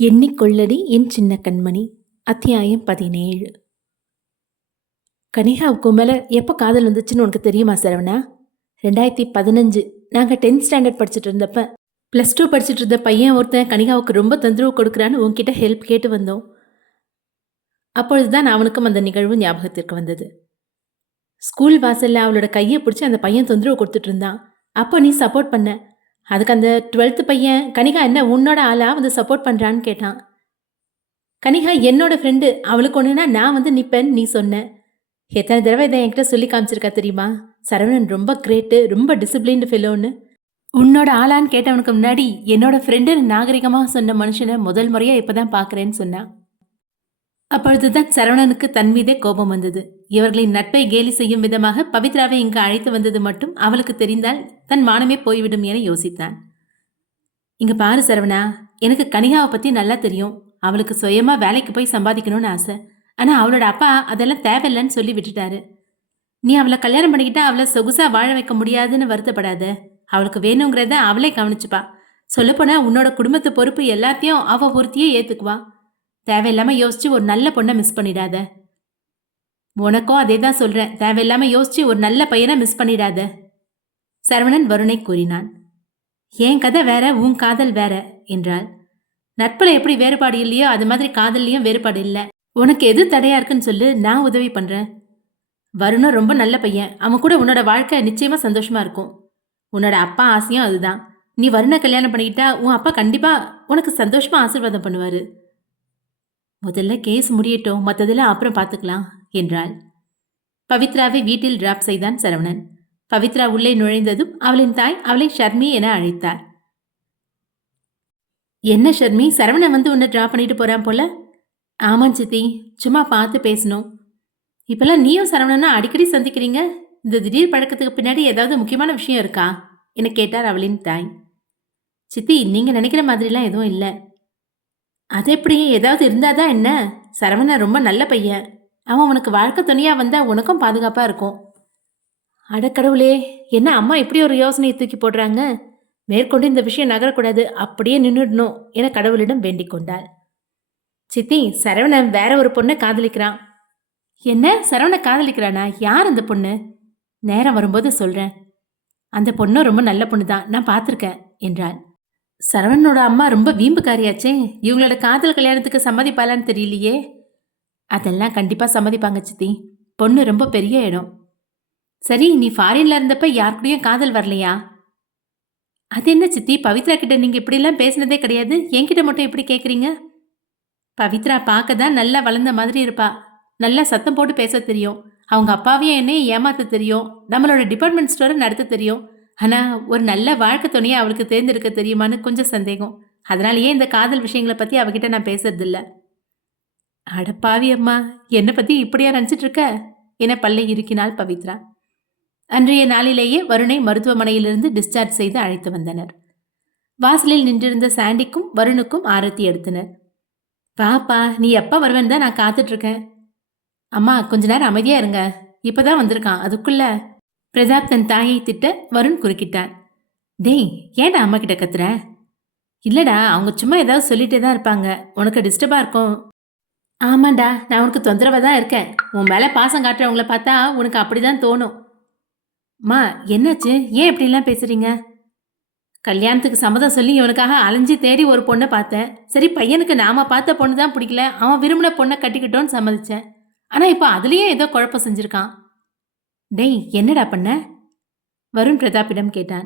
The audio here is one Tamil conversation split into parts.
எண்ணிக்கொள்ளடி என் சின்ன கண்மணி. அத்தியாயம் 17. கனிகாவுக்கு மேல எப்போ காதல் வந்துச்சுன்னு உனக்கு தெரியுமா சரவணா? 2015 நாங்கள் 10th ஸ்டாண்டர்ட் படிச்சுட்டு இருந்தப்ப +2 படிச்சுட்டு இருந்த பையன் ஒருத்தன் கனிகாவுக்கு ரொம்ப தொந்தரவு கொடுக்குறான்னு உன்கிட்ட ஹெல்ப் கேட்டு வந்தோம். அப்பொழுதுதான் அவனுக்கும் அந்த நிகழ்வு ஞாபகத்திற்கு வந்தது. ஸ்கூல் வாசல்ல அவளோட கையை பிடிச்சி அந்த பையன் தொந்தரவு கொடுத்துட்டு இருந்தான். அப்போ நீ சப்போர்ட் பண்ண. அதுக்கு அந்த 12th பையன் கனிகா என்ன உன்னோட ஆளா வந்து சப்போர்ட் பண்ணுறான்னு கேட்டான். கனிகா என்னோட ஃப்ரெண்டு, அவளுக்கு ஒன்றுனா நான் வந்து நிற்பேன்னு நீ சொன்ன. எத்தனை தடவை இதை என்கிட்ட சொல்லி காமிச்சிருக்கா தெரியுமா? சரவணன் ரொம்ப கிரேட்டு, ரொம்ப டிசிப்ளின்டு ஃபெலோன்னு. உன்னோட ஆளான்னு கேட்டவனுக்கு முன்னாடி என்னோட ஃப்ரெண்டுன்னு நாகரிகமாக சொன்ன மனுஷனை முதல் முறையாக இப்போ தான் பார்க்குறேன்னு சொன்னான். அப்பொழுதுதான் சரவணனுக்கு தன் மீதே கோபம் வந்தது. இவர்களின் நட்பை கேலி செய்யும் விதமாக பவித்ராவை இங்கு அழைத்து வந்தது மட்டும் அவளுக்கு தெரிந்தால் தன் மானமே போய்விடும் என யோசித்தான். இங்க பாரு சரவணா, எனக்கு கனிகாவை பற்றி நல்லா தெரியும். அவளுக்கு சுயமாக வேலைக்கு போய் சம்பாதிக்கணும்னு ஆசை. ஆனால் அவளோட அப்பா அதெல்லாம் தேவையில்லைன்னு சொல்லி விட்டுட்டாரு. நீ அவளை கல்யாணம் பண்ணிக்கிட்டா அவளை சொகுசாக வாழ வைக்க முடியாதுன்னு வருத்தப்படாத. அவளுக்கு வேணுங்கிறத அவளே கவனிச்சுப்பா. சொல்லப்போனா உன்னோட குடும்பத்து பொறுப்பு எல்லாத்தையும் அவள் ஒருத்தியே ஏற்றுக்குவா. தேவையில்லாமல் யோசிச்சு ஒரு நல்ல பொண்ணை மிஸ் பண்ணிடாத. உனக்கும் அதே தான் சொல்கிறேன். தேவையில்லாமல் யோசிச்சு ஒரு நல்ல பையனை மிஸ் பண்ணிடாத. சரவணன் வருணை கூறினான். என் கதை வேற, உன் காதல் வேற என்றாள். நட்புல எப்படி வேறுபாடு இல்லையோ அது மாதிரி காதல்லையும் வேறுபாடு இல்லை. உனக்கு எது தடையா இருக்குன்னு சொல்லு, நான் உதவி பண்றேன். வருணும் ரொம்ப நல்ல பையன். அவன் கூட உன்னோட வாழ்க்கை நிச்சயமா சந்தோஷமா இருக்கும். உன்னோட அப்பா ஆசையும் அதுதான். நீ வருண கல்யாணம் பண்ணிக்கிட்டா உன் அப்பா கண்டிப்பா உனக்கு சந்தோஷமா ஆசீர்வாதம் பண்ணுவாரு. முதல்ல கேஸ் முடியட்டும், மற்றதெல்லாம் அப்புறம் பார்த்துக்கலாம் என்றாள். பவித்ராவை வீட்டில் டிராப் செய்தான் சரவணன். பவித்ரா உள்ளே நுழைந்ததும் அவளின் தாய் அவளை ஷர்மி என அழைத்தார். என்ன ஷர்மி, சரவணன் வந்து உன்னை டிராப் பண்ணிட்டு போறான் போல? ஆமாம் சித்தி, சும்மா பார்த்து பேசணும். இப்பெல்லாம் நீயும் சரவணனும் அடிக்கடி சந்திக்கிறீங்க. இந்த திடீர் பழக்கத்துக்கு பின்னாடி ஏதாவது முக்கியமான விஷயம் இருக்கா என கேட்டார் அவளின் தாய். சித்தி, நீங்க நினைக்கிற மாதிரிலாம் எதுவும் இல்லை. அது எப்படி, ஏதாவது இருந்தாதான் என்ன? சரவணன் ரொம்ப நல்ல பையன். அவன் உனக்கு வாழ்க்கை துணையா வந்தா உனக்கும் பாதுகாப்பா இருக்கும். அடக்கடவுளே, என்ன அம்மா இப்படி ஒரு யோசனையை தூக்கி போடுறாங்க? மேற்கொண்டு இந்த விஷயம் நகரக்கூடாது, அப்படியே நின்றுடணும் என கடவுளிடம் வேண்டிக் கொண்டாள். சித்தி, சரவணன் வேற ஒரு பொண்ணை காதலிக்கிறான். என்ன, சரவணன் காதலிக்கிறானா? யார் அந்த பொண்ணு? நேரம் வரும்போது சொல்றேன். அந்த பொண்ணும் ரொம்ப நல்ல பொண்ணு தான், நான் பார்த்துருக்கேன் என்றாள். சரவணனோட அம்மா ரொம்ப வீம்புக்காரியாச்சே. இவங்களோட காதல் கல்யாணத்துக்கு சம்மதிப்பாளான்னு தெரியலையே. அதெல்லாம் கண்டிப்பா சம்மதிப்பாங்க சித்தி. பொண்ணு ரொம்ப பெரிய இடம். சரி, நீ ஃபாரின்ல இருந்தப்ப யாருக்கூடயும் காதல் வரலையா? அது என்ன சித்தி, பவித்ரா கிட்ட நீங்க இப்படிலாம் பேசினதே கிடையாது. என்கிட்ட மட்டும் எப்படி கேட்குறீங்க? பவித்ரா பார்க்க தான் நல்லா வளர்ந்த மாதிரி இருப்பா. நல்லா சத்தம் போட்டு பேச தெரியும். அவங்க அப்பாவையும் என்னையும் ஏமாத்த தெரியும். நம்மளோட டிபார்ட்மெண்ட் ஸ்டோரை நடத்த தெரியும். ஆனால் ஒரு நல்ல வாழ்க்கை துணையை அவளுக்கு தேர்ந்தெடுக்க தெரியுமான்னு கொஞ்சம் சந்தேகம். அதனாலேயே இந்த காதல் விஷயங்களை பற்றி அவகிட்ட நான் பேசுறதில்ல. அடப்பாவி அம்மா, என்னை பற்றி இப்படியா நினச்சிட்டு இருக்க என பல்லை இறுக்கினாள் பவித்ரா. அன்றைய நாளிலேயே வருணை மருத்துவமனையிலிருந்து டிஸ்சார்ஜ் செய்து அழைத்து வந்தனர். வாசலில் நின்றிருந்த சாண்டிக்கும் வருணுக்கும் ஆரத்தி எடுத்தனர். பாப்பா, நீ எப்போ வருவேன்னு தான் நான் காத்துட்ருக்கேன். அம்மா, கொஞ்ச நேரம் அமைதியாக இருங்க. இப்போதான் வந்திருக்கான், அதுக்குள்ள. பிரதாப் தன் தாயை திட்ட வருண் குறுக்கிட்டான். டேய், ஏன்டா அம்மா கிட்ட கத்துற? இல்லடா, அவங்க சும்மா ஏதாவது சொல்லிட்டே தான் இருப்பாங்க. உனக்கு டிஸ்டர்பாக இருக்கும். ஆமாண்டா, நான் உனக்கு தொந்தரவாக தான் இருக்கேன். உன் மேலே பாசம் காட்டுறவங்கள பார்த்தா உனக்கு அப்படிதான் தோணும். அம்மா, என்னாச்சு? ஏன் இப்படிலாம் பேசுறீங்க? கல்யாணத்துக்கு சம்மதம் சொல்லி இவனுக்காக அலைஞ்சி தேடி ஒரு பொண்ணை பார்த்தேன். சரி, பையனுக்கு நாம பார்த்த பொண்ணு தான் பிடிக்கல, அவன் விரும்பின பொண்ணை கட்டிக்கிட்டோன்னு சம்மதிச்சேன். ஆனால் இப்போ அதுலேயும் ஏதோ குழப்பம் செஞ்சுருக்கான். டேய், என்னடா பண்ண? வருண் பிரதாப்பிடம் கேட்டான்.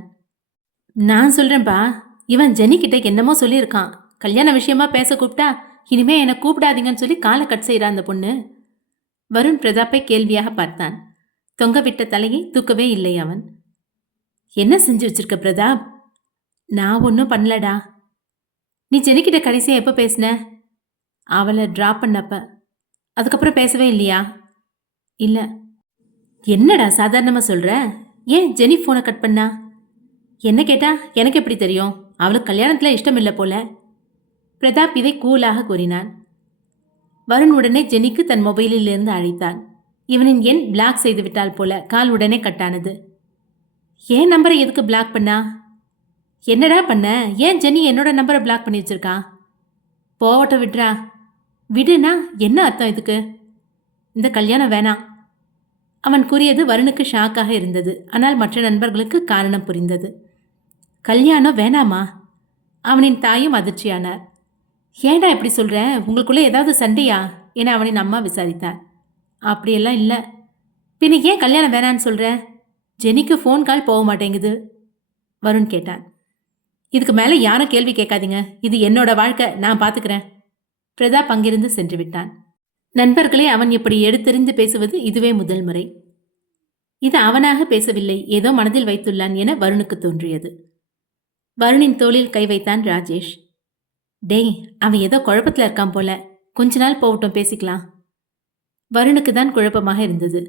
நான் சொல்கிறேன்ப்பா, இவன் ஜெனிக்கிட்ட என்னமோ சொல்லியிருக்கான். கல்யாண விஷயமா பேச கூப்பிட்டா இனிமே என்னை கூப்பிடாதீங்கன்னு சொல்லி காலை கட் செய்கிறான் அந்த பொண்ணு. வருண் பிரதாப்பை கேள்வியாக பார்த்தான். தொங்கவிட்ட தலையை தூக்கவே இல்லை அவன். என்ன செஞ்சு வச்சிருக்க பிரதாப்? நான் ஒன்றும் பண்ணலடா. நீ ஜெனிக்கிட்ட கடைசியாக எப்போ பேசின? அவளை ட்ராப் பண்ணப்ப. அதுக்கப்புறம் பேசவே இல்லையா? இல்லை. என்னடா சாதாரணமாக சொல்கிற? ஏன் ஜெனி ஃபோனை கட் பண்ணா? என்ன கேட்டா எனக்கு எப்படி தெரியும்? அவளுக்கு கல்யாணத்தில் இஷ்டம் இல்லை போல. பிரதாப் இதை கூலாக கூறினான். வருண் உடனே ஜெனிக்கு தன் மொபைலில் இருந்து அழைத்தான். இவனின் எண் பிளாக் செய்து விட்டால் போல கால் உடனே கட்டானது. ஏன் நம்பரை எதுக்கு பிளாக் பண்ணா? என்னடா பண்ண? ஏன் ஜெனி என்னோட நம்பரை பிளாக் பண்ணி வச்சிருக்கா? போவட்டும் விட்றா. விடுனா என்ன அர்த்தம் இதுக்கு? இந்த கல்யாணம் வேணாம். அவன் கூறியது வருணுக்கு ஷாக்காக இருந்தது. ஆனால் மற்ற நண்பர்களுக்கு காரணம் புரிந்தது. கல்யாணம் வேணாமா? அவனின் தாயும் அதிர்ச்சியானார். ஏண்டா இப்படி சொல்ற? உங்களுக்குள்ள ஏதாவது சண்டையா என அவனின் அம்மா விசாரித்தார். அப்படியெல்லாம் இல்லை. பின்ன ஏன் கல்யாணம் வேணான்னு சொல்ற? ஜெனிக்கு ஃபோன் கால் போக மாட்டேங்குது வருண் கேட்டான். இதுக்கு மேலே யாரும் கேள்வி கேட்காதீங்க. இது என்னோட வாழ்க்கை, நான் பார்த்துக்கிறேன். பிரதாப் அங்கிருந்து சென்று விட்டான். நண்பர்களே, அவன் இப்படி எடுத்தெறிந்து பேசுவது இதுவே முதல் முறை. இது அவனாக பேசவில்லை, ஏதோ மனதில் வைத்துள்ளான் என வருணுக்கு தோன்றியது. வருணின் தோளில் கை வைத்தான் ராஜேஷ். டேய், அவன் ஏதோ குழப்பத்தில் இருக்கான் போல, கொஞ்ச நாள் போகட்டும், பேசிக்கலாம். வருணுக்கு தான் குழப்பமாக இருந்தது.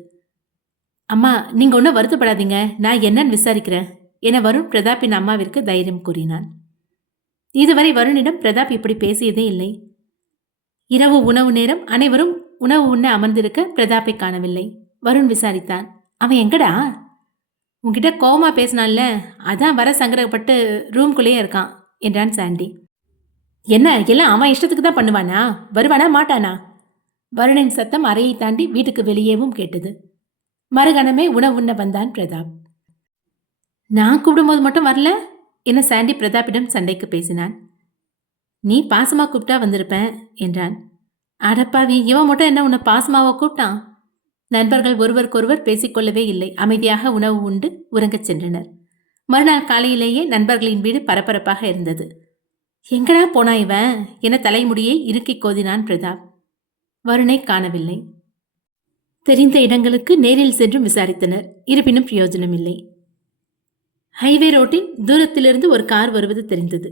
அம்மா, நீங்க ஒன்றும் வருத்தப்படாதீங்க, நான் என்னன்னு விசாரிக்கிறேன் என வருண் பிரதாப்பின் அம்மாவிற்கு தைரியம் கூறினான். இதுவரை வருணிடம் பிரதாப் இப்படி பேசியதே இல்லை. இரவு உணவு நேரம், அனைவரும் உணவு உண்ண அமர்ந்திருக்க பிரதாப்பை காணவில்லை. வருண் விசாரித்தான். அவன் எங்கடா? உன்கிட்ட கோவமா பேசினான்ல, அதான் வர சங்கடப்பட்டு ரூம்குள்ளேயே இருக்கான் என்றான் சாண்டி. என்ன, எல்லாம் அவன் இஷ்டத்துக்கு தான் பண்ணுவானா? வருவானா மாட்டானா? வருணின் சத்தம் அறையை தாண்டி வீட்டுக்கு வெளியேவும் கேட்டது. மறுகணமே உணவு உண்ண வந்தான் பிரதாப். நான் கூப்பிடும்போது மட்டும் வரல என சாண்டி பிரதாப்பிடம் சண்டைக்கு பேசினான். நீ பாசமா கூப்பிட்டா வந்திருப்பேன் என்றான். அடப்பாவி, இவன் மட்டும் என்ன உன்னை பாசமாவோ கூப்பிட்டான்? நண்பர்கள் ஒருவருக்கொருவர் பேசிக்கொள்ளவே இல்லை. அமைதியாக உணவு உண்டு உறங்கச் சென்றனர். மறுநாள் காலையிலேயே நண்பர்களின் வீடு பரபரப்பாக இருந்தது. எங்கடா போனா இவன் என தலைமுடியை இறுக்கி கோதினான் பிரதாப். வருணை காணவில்லை. தெரிந்த இடங்களுக்கு நேரில் சென்றும் விசாரித்தனர். இருப்பினும் பிரயோஜனம் இல்லை. ஹைவே ரோட்டில் தூரத்திலிருந்து ஒரு கார் வருவது தெரிந்தது.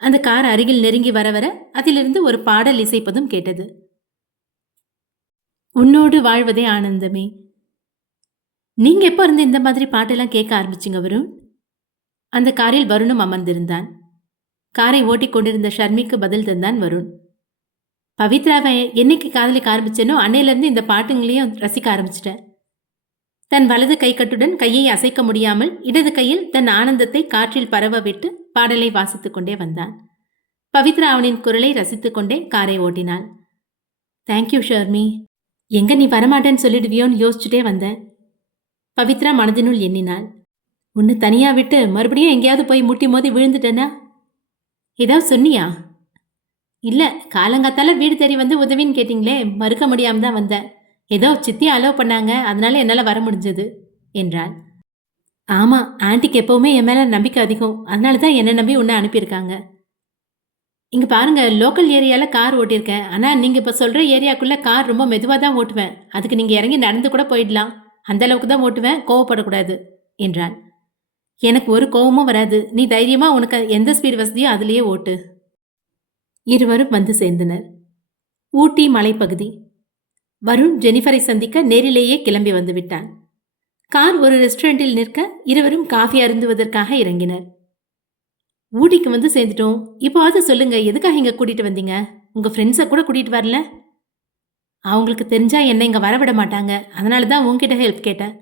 அந்த கார் அருகில் நெருங்கி வர வர அதிலிருந்து ஒரு பாடல் இசைப்பதும் கேட்டது. உன்னோடு வாழ்வதே ஆனந்தமே. நீங்க எப்போ இருந்து இந்த மாதிரி பாட்டெல்லாம் கேட்க ஆரம்பிச்சிங்க வருண்? அந்த காரில் வருணும் அமர்ந்திருந்தான். காரை ஓட்டிக் கொண்டிருந்த ஷர்மிக்கு பதில் தந்தான் வருண். பவித்ராவை என்னைக்கு காதலிக்க ஆரம்பிச்சேனோ அன்னையிலிருந்து இந்த பாட்டுங்களையும் ரசிக்க ஆரம்பிச்சிட்டேன். தன் வலது கைக்கட்டுடன் கையை அசைக்க முடியாமல் இடது கையில் தன் ஆனந்தத்தை காற்றில் பரவ விட்டு பாடலை வாசித்துக் கொண்டே வந்தான். பவித்ரா அவனின் குரலை ரசித்துக் கொண்டே காரை ஓட்டினாள். தேங்க்யூ ஷர்மி. எங்க நீ வரமாட்டேன்னு சொல்லிடுவியோன்னு யோசிச்சுட்டே வந்தேன். பவித்ரா மனதினுள் எண்ணினாள். உன்னை தனியா விட்டு மறுபடியும் எங்கேயாவது போய் முட்டி மோதி விழுந்துட்டேனா? ஏதாவது சொன்னியா? இல்லை, காலங்காத்தால வீடு தேடி வந்து உதவின்னு கேட்டிங்களே, மறுக்க முடியாம தான் வந்தேன். ஏதோ சித்தி அலோவ் பண்ணாங்க, அதனால என்னால் வர முடிஞ்சது என்றாள். ஆமாம், ஆன்ட்டிக்கு எப்போவுமே என் மேலே நம்பிக்கை அதிகம், அதனால தான் என்னை நம்பி உன்னை அனுப்பியிருக்காங்க. இங்கே பாருங்க, லோக்கல் ஏரியாவில் கார் ஓட்டியிருக்கேன். ஆனால் நீங்கள் இப்போ சொல்கிற ஏரியாக்குள்ளே கார் ரொம்ப மெதுவாக தான் ஓட்டுவேன். அதுக்கு நீங்கள் இறங்கி நடந்து கூட போயிடலாம். அந்த அளவுக்கு தான் ஓட்டுவேன், கோவப்படக்கூடாது என்றான். எனக்கு ஒரு கோவமும் வராது. நீ தைரியமாக உனக்கு எந்த ஸ்பீடு வசதியோ அதிலேயே ஓட்டு. இருவரும் வந்து சேர்ந்தனர். ஊட்டி மலைப்பகுதி. வருண் ஜெனிஃபரை சந்திக்க நேரிலேயே கிளம்பி வந்து விட்டான். கார் ஒரு ரெஸ்டாரண்டில் நிற்க இருவரும் காஃபி அருந்துவதற்காக இறங்கினர். ஊட்டிக்கு வந்து சேர்ந்துட்டோம். இப்போவாது சொல்லுங்க, எதுக்காக இங்கே கூட்டிட்டு வந்தீங்க? உங்கள் ஃப்ரெண்ட்ஸை கூட கூட்டிகிட்டு வரல? அவங்களுக்கு தெரிஞ்சா என்னை இங்கே வரவிட மாட்டாங்க, அதனால தான் உங்ககிட்ட ஹெல்ப் கேட்டேன்.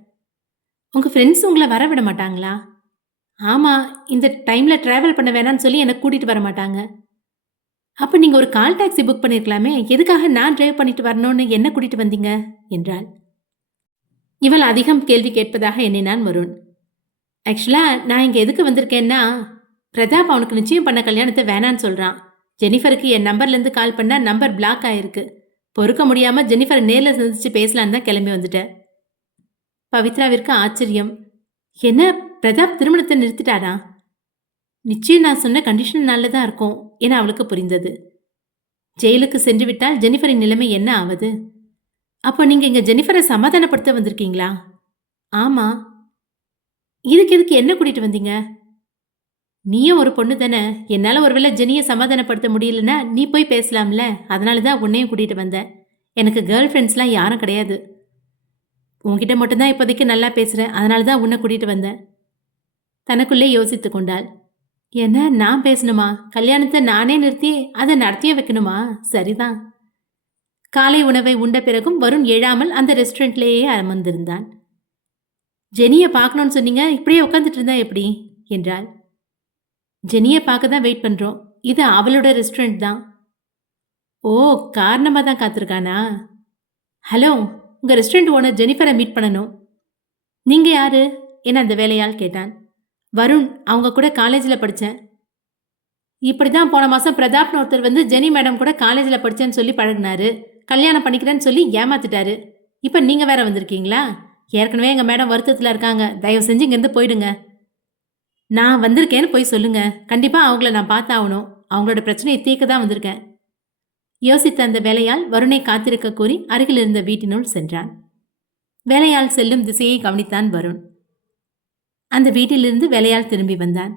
உங்கள் ஃப்ரெண்ட்ஸ் உங்களை வரவிட மாட்டாங்களா? ஆமாம், இந்த டைமில் ட்ராவல் பண்ண வேணான்னு சொல்லி என்னை கூட்டிகிட்டு வர மாட்டாங்க. அப்போ நீங்கள் ஒரு கால் டாக்ஸி புக் பண்ணியிருக்கலாமே, எதுக்காக நான் டிரைவ் பண்ணிட்டு வரணும்னு என்ன கூட்டிகிட்டு வந்தீங்க என்றாள். இவள் அதிகம் கேள்வி கேட்பதாக எண்ணினான் வருண். ஆக்சுவலாக நான் இங்கே எதுக்கு வந்திருக்கேன்னா, பிரதாப் அவனுக்கு நிச்சயம் பண்ண கல்யாணத்தை வேணான்னு சொல்கிறான். ஜெனிஃபருக்கு என் நம்பர்லேருந்து கால் பண்ணால் நம்பர் பிளாக் ஆகிருக்கு. பொறுக்க முடியாமல் ஜெனிஃபர் நேரில் சந்திச்சு பேசலான்னு தான் கிளம்பி வந்துட்டேன். பவித்ராவிற்கு ஆச்சரியம். என்ன, பிரதாப் திருமணத்தை நிறுத்திட்டாரா? நிச்சயம் நான் சொன்ன கண்டிஷன் நல்லதாக இருக்கும் என அவளுக்கு புரிந்தது. ஜெயிலுக்கு சென்று விட்டால் ஜெனிஃபரின் நிலைமை என்ன ஆவது? அப்போ நீங்கள் இங்கே ஜெனிஃபரை சமாதானப்படுத்த வந்திருக்கீங்களா? ஆமாம். இதுக்கு எதுக்கு என்ன கூட்டிகிட்டு வந்தீங்க? நீயும் ஒரு பொண்ணு தானே, என்னால் ஒருவேளை ஜெனியை சமாதானப்படுத்த முடியலன்னா நீ போய் பேசலாம்ல, அதனால தான் உன்னையும் கூட்டிகிட்டு வந்தேன். எனக்கு கேர்ள் ஃப்ரெண்ட்ஸ்லாம் யாரும் கிடையாது. உன்கிட்ட மட்டும்தான் இப்போதைக்கு நல்லா பேசுகிறேன், அதனால தான் உன்னை கூட்டிகிட்டு வந்தேன். தனக்குள்ளே யோசித்து கொண்டாள். என்ன, நான் பேசணுமா? கல்யாணத்தை நானே நிறுத்தி அதை நடத்தியே வைக்கணுமா? சரிதான். காலை உணவை உண்ட பிறகும் வருண் எழாமல் அந்த ரெஸ்டாரண்ட்லேயே அமர்ந்திருந்தான். ஜெனியை பார்க்கணும்னு சொன்னீங்க, இப்படியே உட்காந்துட்டு இருந்தா எப்படி என்றாள். ஜெனியை பார்க்க தான் வெயிட் பண்ணுறோம். இது அவளோட ரெஸ்டாரண்ட் தான். ஓ! காரணமா தான் காத்திருக்கானா? ஹலோ! உங்க ரெஸ்டாரண்ட் ஓனர் ஜெனிஃபர மீட் பண்ணணும். நீங்க யாரு? என அந்த வேலையாள் கேட்டான். வருண், அவங்க கூட காலேஜ்ல படிச்சேன். இப்படிதான் போன மாசம் பிரதாப்னு ஒருத்தர் வந்து ஜெனி மேடம் கூட காலேஜ்ல படிச்சேன்னு சொல்லி பழகுனாரு. கல்யாணம் பண்ணிக்கிறேன்னு சொல்லி ஏமாத்திட்டாரு. இப்ப நீங்க வேற வந்திருக்கீங்களா? ஏற்கனவே எங்க மேடம் வருத்தத்துல இருக்காங்க. தயவு செஞ்சு இங்கிருந்து போயிடுங்க. நான் வந்திருக்கேன்னு போய் சொல்லுங்க. கண்டிப்பா அவங்கள நான் பார்த்தாகணும். அவங்களோட பிரச்சனையை தீர்க்க தான் வந்திருக்கேன். யோசித்த அந்த வேலையாள் வருணை காத்திருக்க கூறி அருகில் இருந்த வீட்டினுள் சென்றான். வேலையாள் செல்லும் திசையை கவனித்தான் வருண். அந்த வீட்டிலிருந்து வேலையாள் திரும்பி வந்தான்.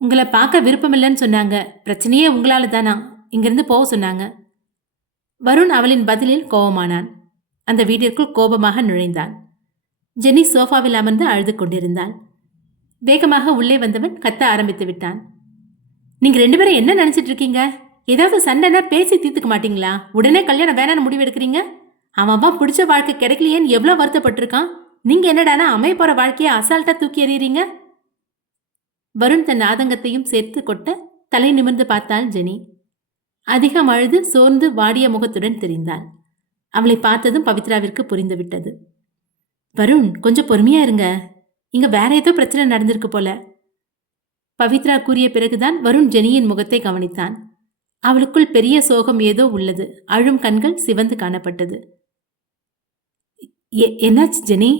உங்களை பார்க்க விருப்பமில்லைன்னு சொன்னாங்க. பிரச்சனையே உங்களால தானா? இங்கிருந்து போக சொன்னாங்க. வருண் அவளின் பதிலில் கோபமானான். அந்த வீட்டிற்குள் கோபமாக நுழைந்தான். ஜெனி சோஃபாவில் அமர்ந்து அழுது கொண்டிருந்தாள். வேகமாக உள்ளே வந்தவன் கத்த ஆரம்பித்து விட்டான். நீங்க 2 பேரும் என்ன நினைச்சிட்டு இருக்கீங்க? ஏதாவது சண்டைனா பேசி தீர்த்துக்க மாட்டீங்களா? உடனே கல்யாணம் வேணான்னு முடிவெடுக்கிறீங்க. அவன் பிடிச்ச வாழ்க்கை கிடைக்கலையேன்னு எவ்வளவு வருத்தப்பட்டிருக்கான். நீங்க என்னடானா அமைய போற வாழ்க்கையை அசால்ட்டா தூக்கி எறியறீங்க. வருண் தன் ஆதங்கத்தையும் சேர்த்து கொட்ட தலை நிமிர்ந்து பார்த்தாள் ஜெனி. அதிகம் அழுது சோர்ந்து வாடிய முகத்துடன் தெரிந்தாள். அவளை பார்த்ததும் பவித்ராவிற்கு புரிந்துவிட்டது. வருண், கொஞ்சம் பொறுமையா இருங்க. இங்க வேற ஏதோ பிரச்சனை நடந்திருக்கு போல. பவித்ரா கூறிய பிறகுதான் வருண் ஜெனியின் முகத்தை கவனித்தான். அவளுக்குள் பெரிய சோகம் ஏதோ உள்ளது. அழும் கண்கள் சிவந்து காணப்பட்டது. என்னாச்சு ஜெனி?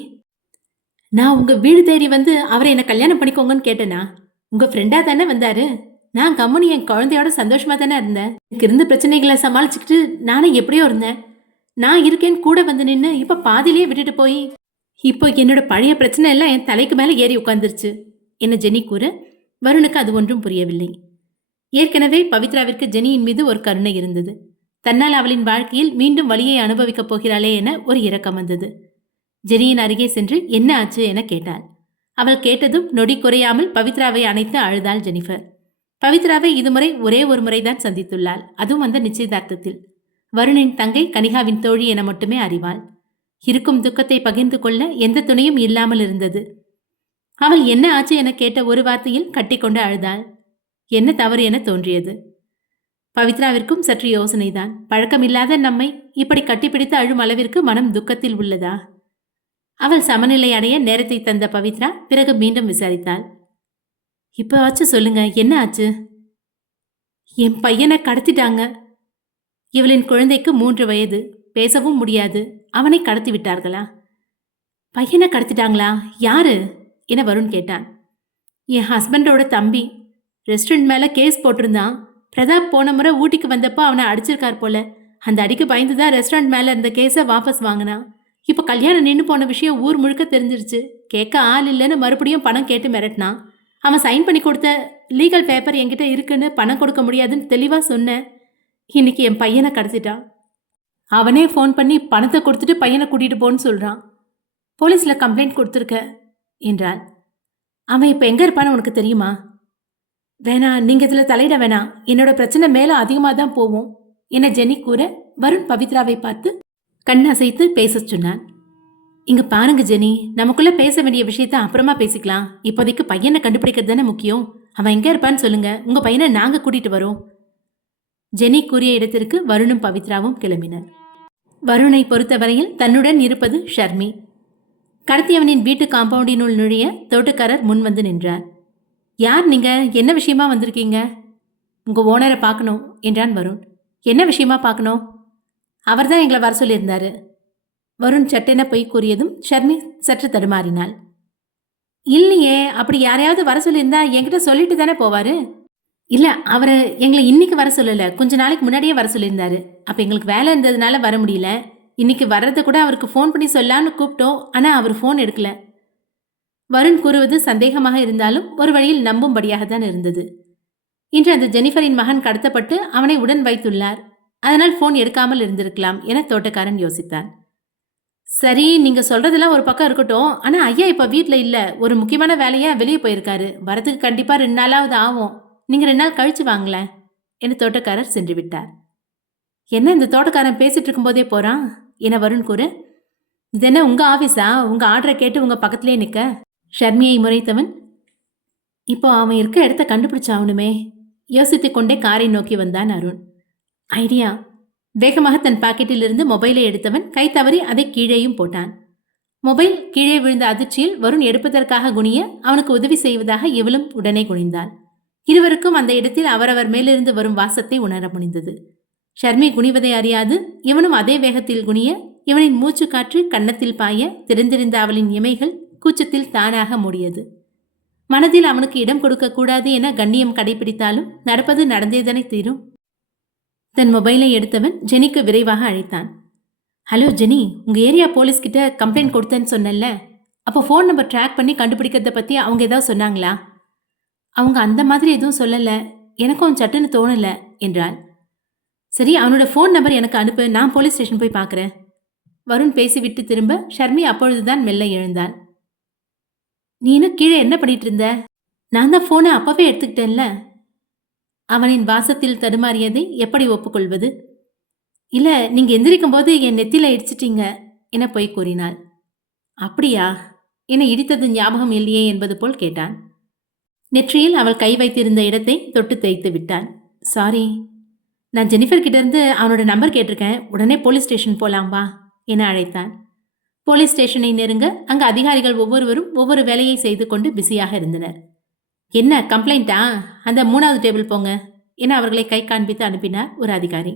நான் உங்க வீடு தேடி வந்து அவரை என்ன கல்யாணம் பண்ணிக்கோங்கன்னு கேட்டேனா? உங்க ஃப்ரெண்டா தானே வந்தாரு. நான் கம்முனி என் குழந்தையோட சந்தோஷமா தானே இருந்தேன். எனக்கு இருந்த பிரச்சனைகளை சமாளிச்சுக்கிட்டு நானும் எப்படியோ இருந்தேன். நான் இருக்கேன்னு கூட வந்து நின்று இப்ப பாதிலேயே விட்டுட்டு போய் இப்போ என்னோட பழைய பிரச்சனை எல்லாம் என் தலைக்கு மேல ஏறி உட்கார்ந்துருச்சு என்ன ஜெனி கூற, வருணுக்கு அது ஒன்றும் புரியவில்லை. ஏற்கனவே பவித்ராவிற்கு ஜெனியின் மீது ஒரு கருணை இருந்தது. தன்னால் அவளின் வாழ்க்கையில் மீண்டும் வலியை அனுபவிக்கப் போகிறாளே என ஒரு இரக்கம் வந்தது. ஜெனியின் அருகே சென்று என்ன ஆச்சு என கேட்டாள். அவள் கேட்டதும் நொடி குறையாமல் பவித்ராவை அணைத்து அழுதாள் ஜெனிஃபர். பவித்ராவை இதுமுறை ஒரே ஒரு முறைதான் சந்தித்துள்ளாள், அதுவும் அந்த நிச்சயதார்த்தத்தில். வருணின் தங்கை கனிகாவின் தோழி என மட்டுமே அறிவாள். இருக்கும் துக்கத்தை பகிர்ந்து கொள்ள எந்த துணையும் இல்லாமல் இருந்தது. அவள் என்ன ஆச்சு என கேட்ட ஒரு வார்த்தையில் கட்டிக்கொண்டு அழுதாள். என்ன தவறு என தோன்றியது. பவித்ராவிற்கும் சற்று யோசனைதான். பழக்கமில்லாத நம்மை இப்படி கட்டிப்பிடித்து அழும் அளவிற்கு மனம் துக்கத்தில் உள்ளதா? அவள் சமநிலை அடைய நேரத்தை தந்த பவித்ரா பிறகு மீண்டும் விசாரித்தாள். இப்ப ஆச்சு சொல்லுங்க, என்ன ஆச்சு? என் பையனை கடத்திட்டாங்க. இவளின் குழந்தைக்கு 3 வயது, பேசவும் முடியாது. அவனை கடத்தி விட்டார்களா? பையனை கடத்திட்டாங்களா? யாரு என வருண் கேட்டான். என் ஹஸ்பண்டோட தம்பி. ரெஸ்டாரண்ட் மேல கேஸ் போட்டிருந்தான். பிரதாப் போன முறை ஊட்டிக்கு வந்தப்போ அவனை அடிச்சிருக்கார் போல. அந்த அடிக்கு பயந்துதான் ரெஸ்டாரண்ட் மேல இருந்த கேஸை வாபஸ் வாங்கினான். இப்ப கல்யாணம் நின்று போன விஷயம் ஊர் முழுக்க தெரிஞ்சிருச்சு. கேட்க ஆள் இல்லைன்னு மறுபடியும் பணம் கேட்டு மிரட்டினான். அவன் சைன் பண்ணி கொடுத்த லீகல் பேப்பர் என்கிட்ட இருக்குன்னு பணம் கொடுக்க முடியாதுன்னு தெளிவா சொன்னேன். இன்னைக்கு என் பையனை கடத்திட்டான். அவனே ஃபோன் பண்ணி பணத்தை கொடுத்துட்டு பையனை கூட்டிட்டு போன்னு சொல்றான். போலீஸ்ல கம்ப்ளைண்ட் கொடுத்துருக்க என்றாள். அவன் இப்ப எங்க இருப்பான்னு உனக்கு தெரியுமா? வேணாம், நீங்க இதுல தலையிட வேணாம். என்னோட பிரச்சனை மேல அதிகமா தான் போவோம் என ஜெனி கூற, வருண் பவித்ராவை பார்த்து கண்ணசைத்து பேச சொன்னான். இங்க பாருங்க ஜெனி, நமக்குள்ள பேச வேண்டிய விஷயத்த அப்புறமா பேசிக்கலாம். இப்போதைக்கு பையனை கண்டுபிடிக்கிறது தானே முக்கியம். அவன் எங்க இருப்பான்னு சொல்லுங்க, உங்க பையனை நாங்க கூட்டிட்டு வரோம். ஜெனி கூறிய இடத்திற்கு வருணும் பவித்ராவும் கிளம்பினர். வருணை பொறுத்தவரையில் தன்னுடன் இருப்பது ஷர்மி. கடத்தியவனின் வீட்டு காம்பவுண்டினுள் நுழைய தோட்டக்காரர் முன் வந்து நின்றார். யார் நீங்க? என்ன விஷயமா வந்திருக்கீங்க? உங்க ஓனரை பார்க்கணும் என்றான் வருண். என்ன விஷயமா பார்க்கணும்? அவர் தான் எங்களை வர சொல்லியிருந்தாரு. வருண் சட்டென பொய் கூறியதும் ஷர்மி சற்று தடுமாறினாள். இல்லையே, அப்படி யாரையாவது வர சொல்லியிருந்தா என்கிட்ட சொல்லிட்டு தானே போவாரு. இல்ல, அவரை எங்களை இன்னைக்கு வர சொல்லல, கொஞ்ச நாளைக்கு முன்னாடியே வர சொல்லியிருந்தாரு. அப்ப எங்களுக்கு வேலை இருந்ததுனால வர முடியல. இன்னைக்கு வர்றதை கூட அவருக்கு ஃபோன் பண்ணி சொல்லான்னு கூப்பிட்டோம். ஆனா அவர் ஃபோன் எடுக்கல. வருண் கூறுவது சந்தேகமாக இருந்தாலும் ஒரு வழியில் நம்பும்படியாக தான் இருந்தது. இன்று அந்த ஜெனிஃபரின் மகன் கடத்தப்பட்டு அவனை உடன் வைத்துள்ளார். அதனால் ஃபோன் எடுக்காமல் இருந்திருக்கலாம் என தோட்டக்காரன் யோசித்தான். சரி, நீங்க சொல்றதெல்லாம் ஒரு பக்கம் இருக்கட்டும். ஆனா ஐயா இப்ப வீட்டுல இல்ல, ஒரு முக்கியமான வேலையா வெளியே போயிருக்காரு. வரதுக்கு கண்டிப்பா 2 நாளாவது ஆகும். நீங்க 2 நாள் கழிச்சு வாங்களேன் என தோட்டக்காரர் சென்று விட்டார். என்ன இந்த தோட்டக்காரன் பேசிட்டு இருக்கும் போதே போறான் என வருண் கூற, இது என்ன உங்க ஆபீஸா? உங்க ஆர்டரை கேட்டு உங்க பக்கத்திலே நிக்க? ஷர்மியை முறைத்தவன், இப்போ அவன் இருக்க இடத்த கண்டுபிடிச்சாவணுமே. யோசித்துக் கொண்டே காரை நோக்கி வந்தான் அருண். ஐடியா. வேகமாக தன் பாக்கெட்டிலிருந்து மொபைலை எடுத்தவன் கை தவறி அதை கீழேயும் போட்டான். மொபைல் கீழே விழுந்த அதிர்ச்சியில் வருண் எடுப்பதற்காக குனிய அவனுக்கு உதவி செய்வதாக இவளும் உடனே குனிந்தாள். இருவருக்கும் அந்த இடத்தில் அவரவர் மேலிருந்து வரும் வாசத்தை உணர முடிந்தது. ஷர்மி குனிவதை அறியாது இவனும் அதே வேகத்தில் குனிய இவனின் மூச்சு காற்று கன்னத்தில் பாய திறந்திருந்த அவளின் இமைகள் கூச்சத்தில் தானாக மூடியது. மனதில் அவனுக்கு இடம் கொடுக்கக்கூடாது என கண்ணியம் கடைபிடித்தாலும் நடப்பது நடந்தேதானே தீரும். தன் மொபைலை எடுத்தவன் ஜெனிக்கு விரைவாக அழைத்தான். ஹலோ ஜெனி, உங்கள் ஏரியா போலீஸ்கிட்ட கம்ப்ளைண்ட் கொடுத்தேன்னு சொன்னல, அப்போ ஃபோன் நம்பர் ட்ராக் பண்ணி கண்டுபிடிக்கிறத பற்றி அவங்க ஏதாவது சொன்னாங்களா? அவங்க அந்த மாதிரி எதுவும் சொல்லலை, எனக்கும் சட்டுன்னு தோணலை என்றாள். சரி, அவனோட ஃபோன் நம்பர் எனக்கு அனுப்பு, நான் போலீஸ் ஸ்டேஷன் போய் பார்க்குறேன். வருண் பேசிவிட்டு திரும்ப ஷர்மி அப்பொழுதுதான் மெல்ல எழுந்தாள். நீ இன்னும் கீழே என்ன பண்ணிட்டு இருந்த? நான் தான் ஃபோனை அப்பவே எடுத்துக்கிட்டேன்ல. அவனின் வாசத்தில் தடுமாறியதை எப்படி ஒப்புக்கொள்வது? இல்லை, நீங்கள் எந்திரிக்கும் போது என் நெத்தியில் இடிச்சிட்டீங்க என பொய் கூறினாள். அப்படியா? என்னை இடித்தது ஞாபகம் இல்லையே என்பது போல் கேட்டான். நெற்றியில் அவள் கை வைத்திருந்த இடத்தை தொட்டு தேய்த்து விட்டாள். சாரி, நான் ஜெனிஃபர் கிட்டேருந்து அவனோட நம்பர் கேட்டிருக்கேன், உடனே போலீஸ் ஸ்டேஷன் போலாம் வா என அழைத்தான். போலீஸ் ஸ்டேஷனை நெருங்க அங்கு அதிகாரிகள் ஒவ்வொருவரும் ஒவ்வொரு வேலையை செய்து கொண்டு பிஸியாக இருந்தனர். என்ன கம்ப்ளைண்ட்டா? அந்த 3வது டேபிள் போங்க என அவர்களை கை காண்பித்து அனுப்பினார் ஒரு அதிகாரி.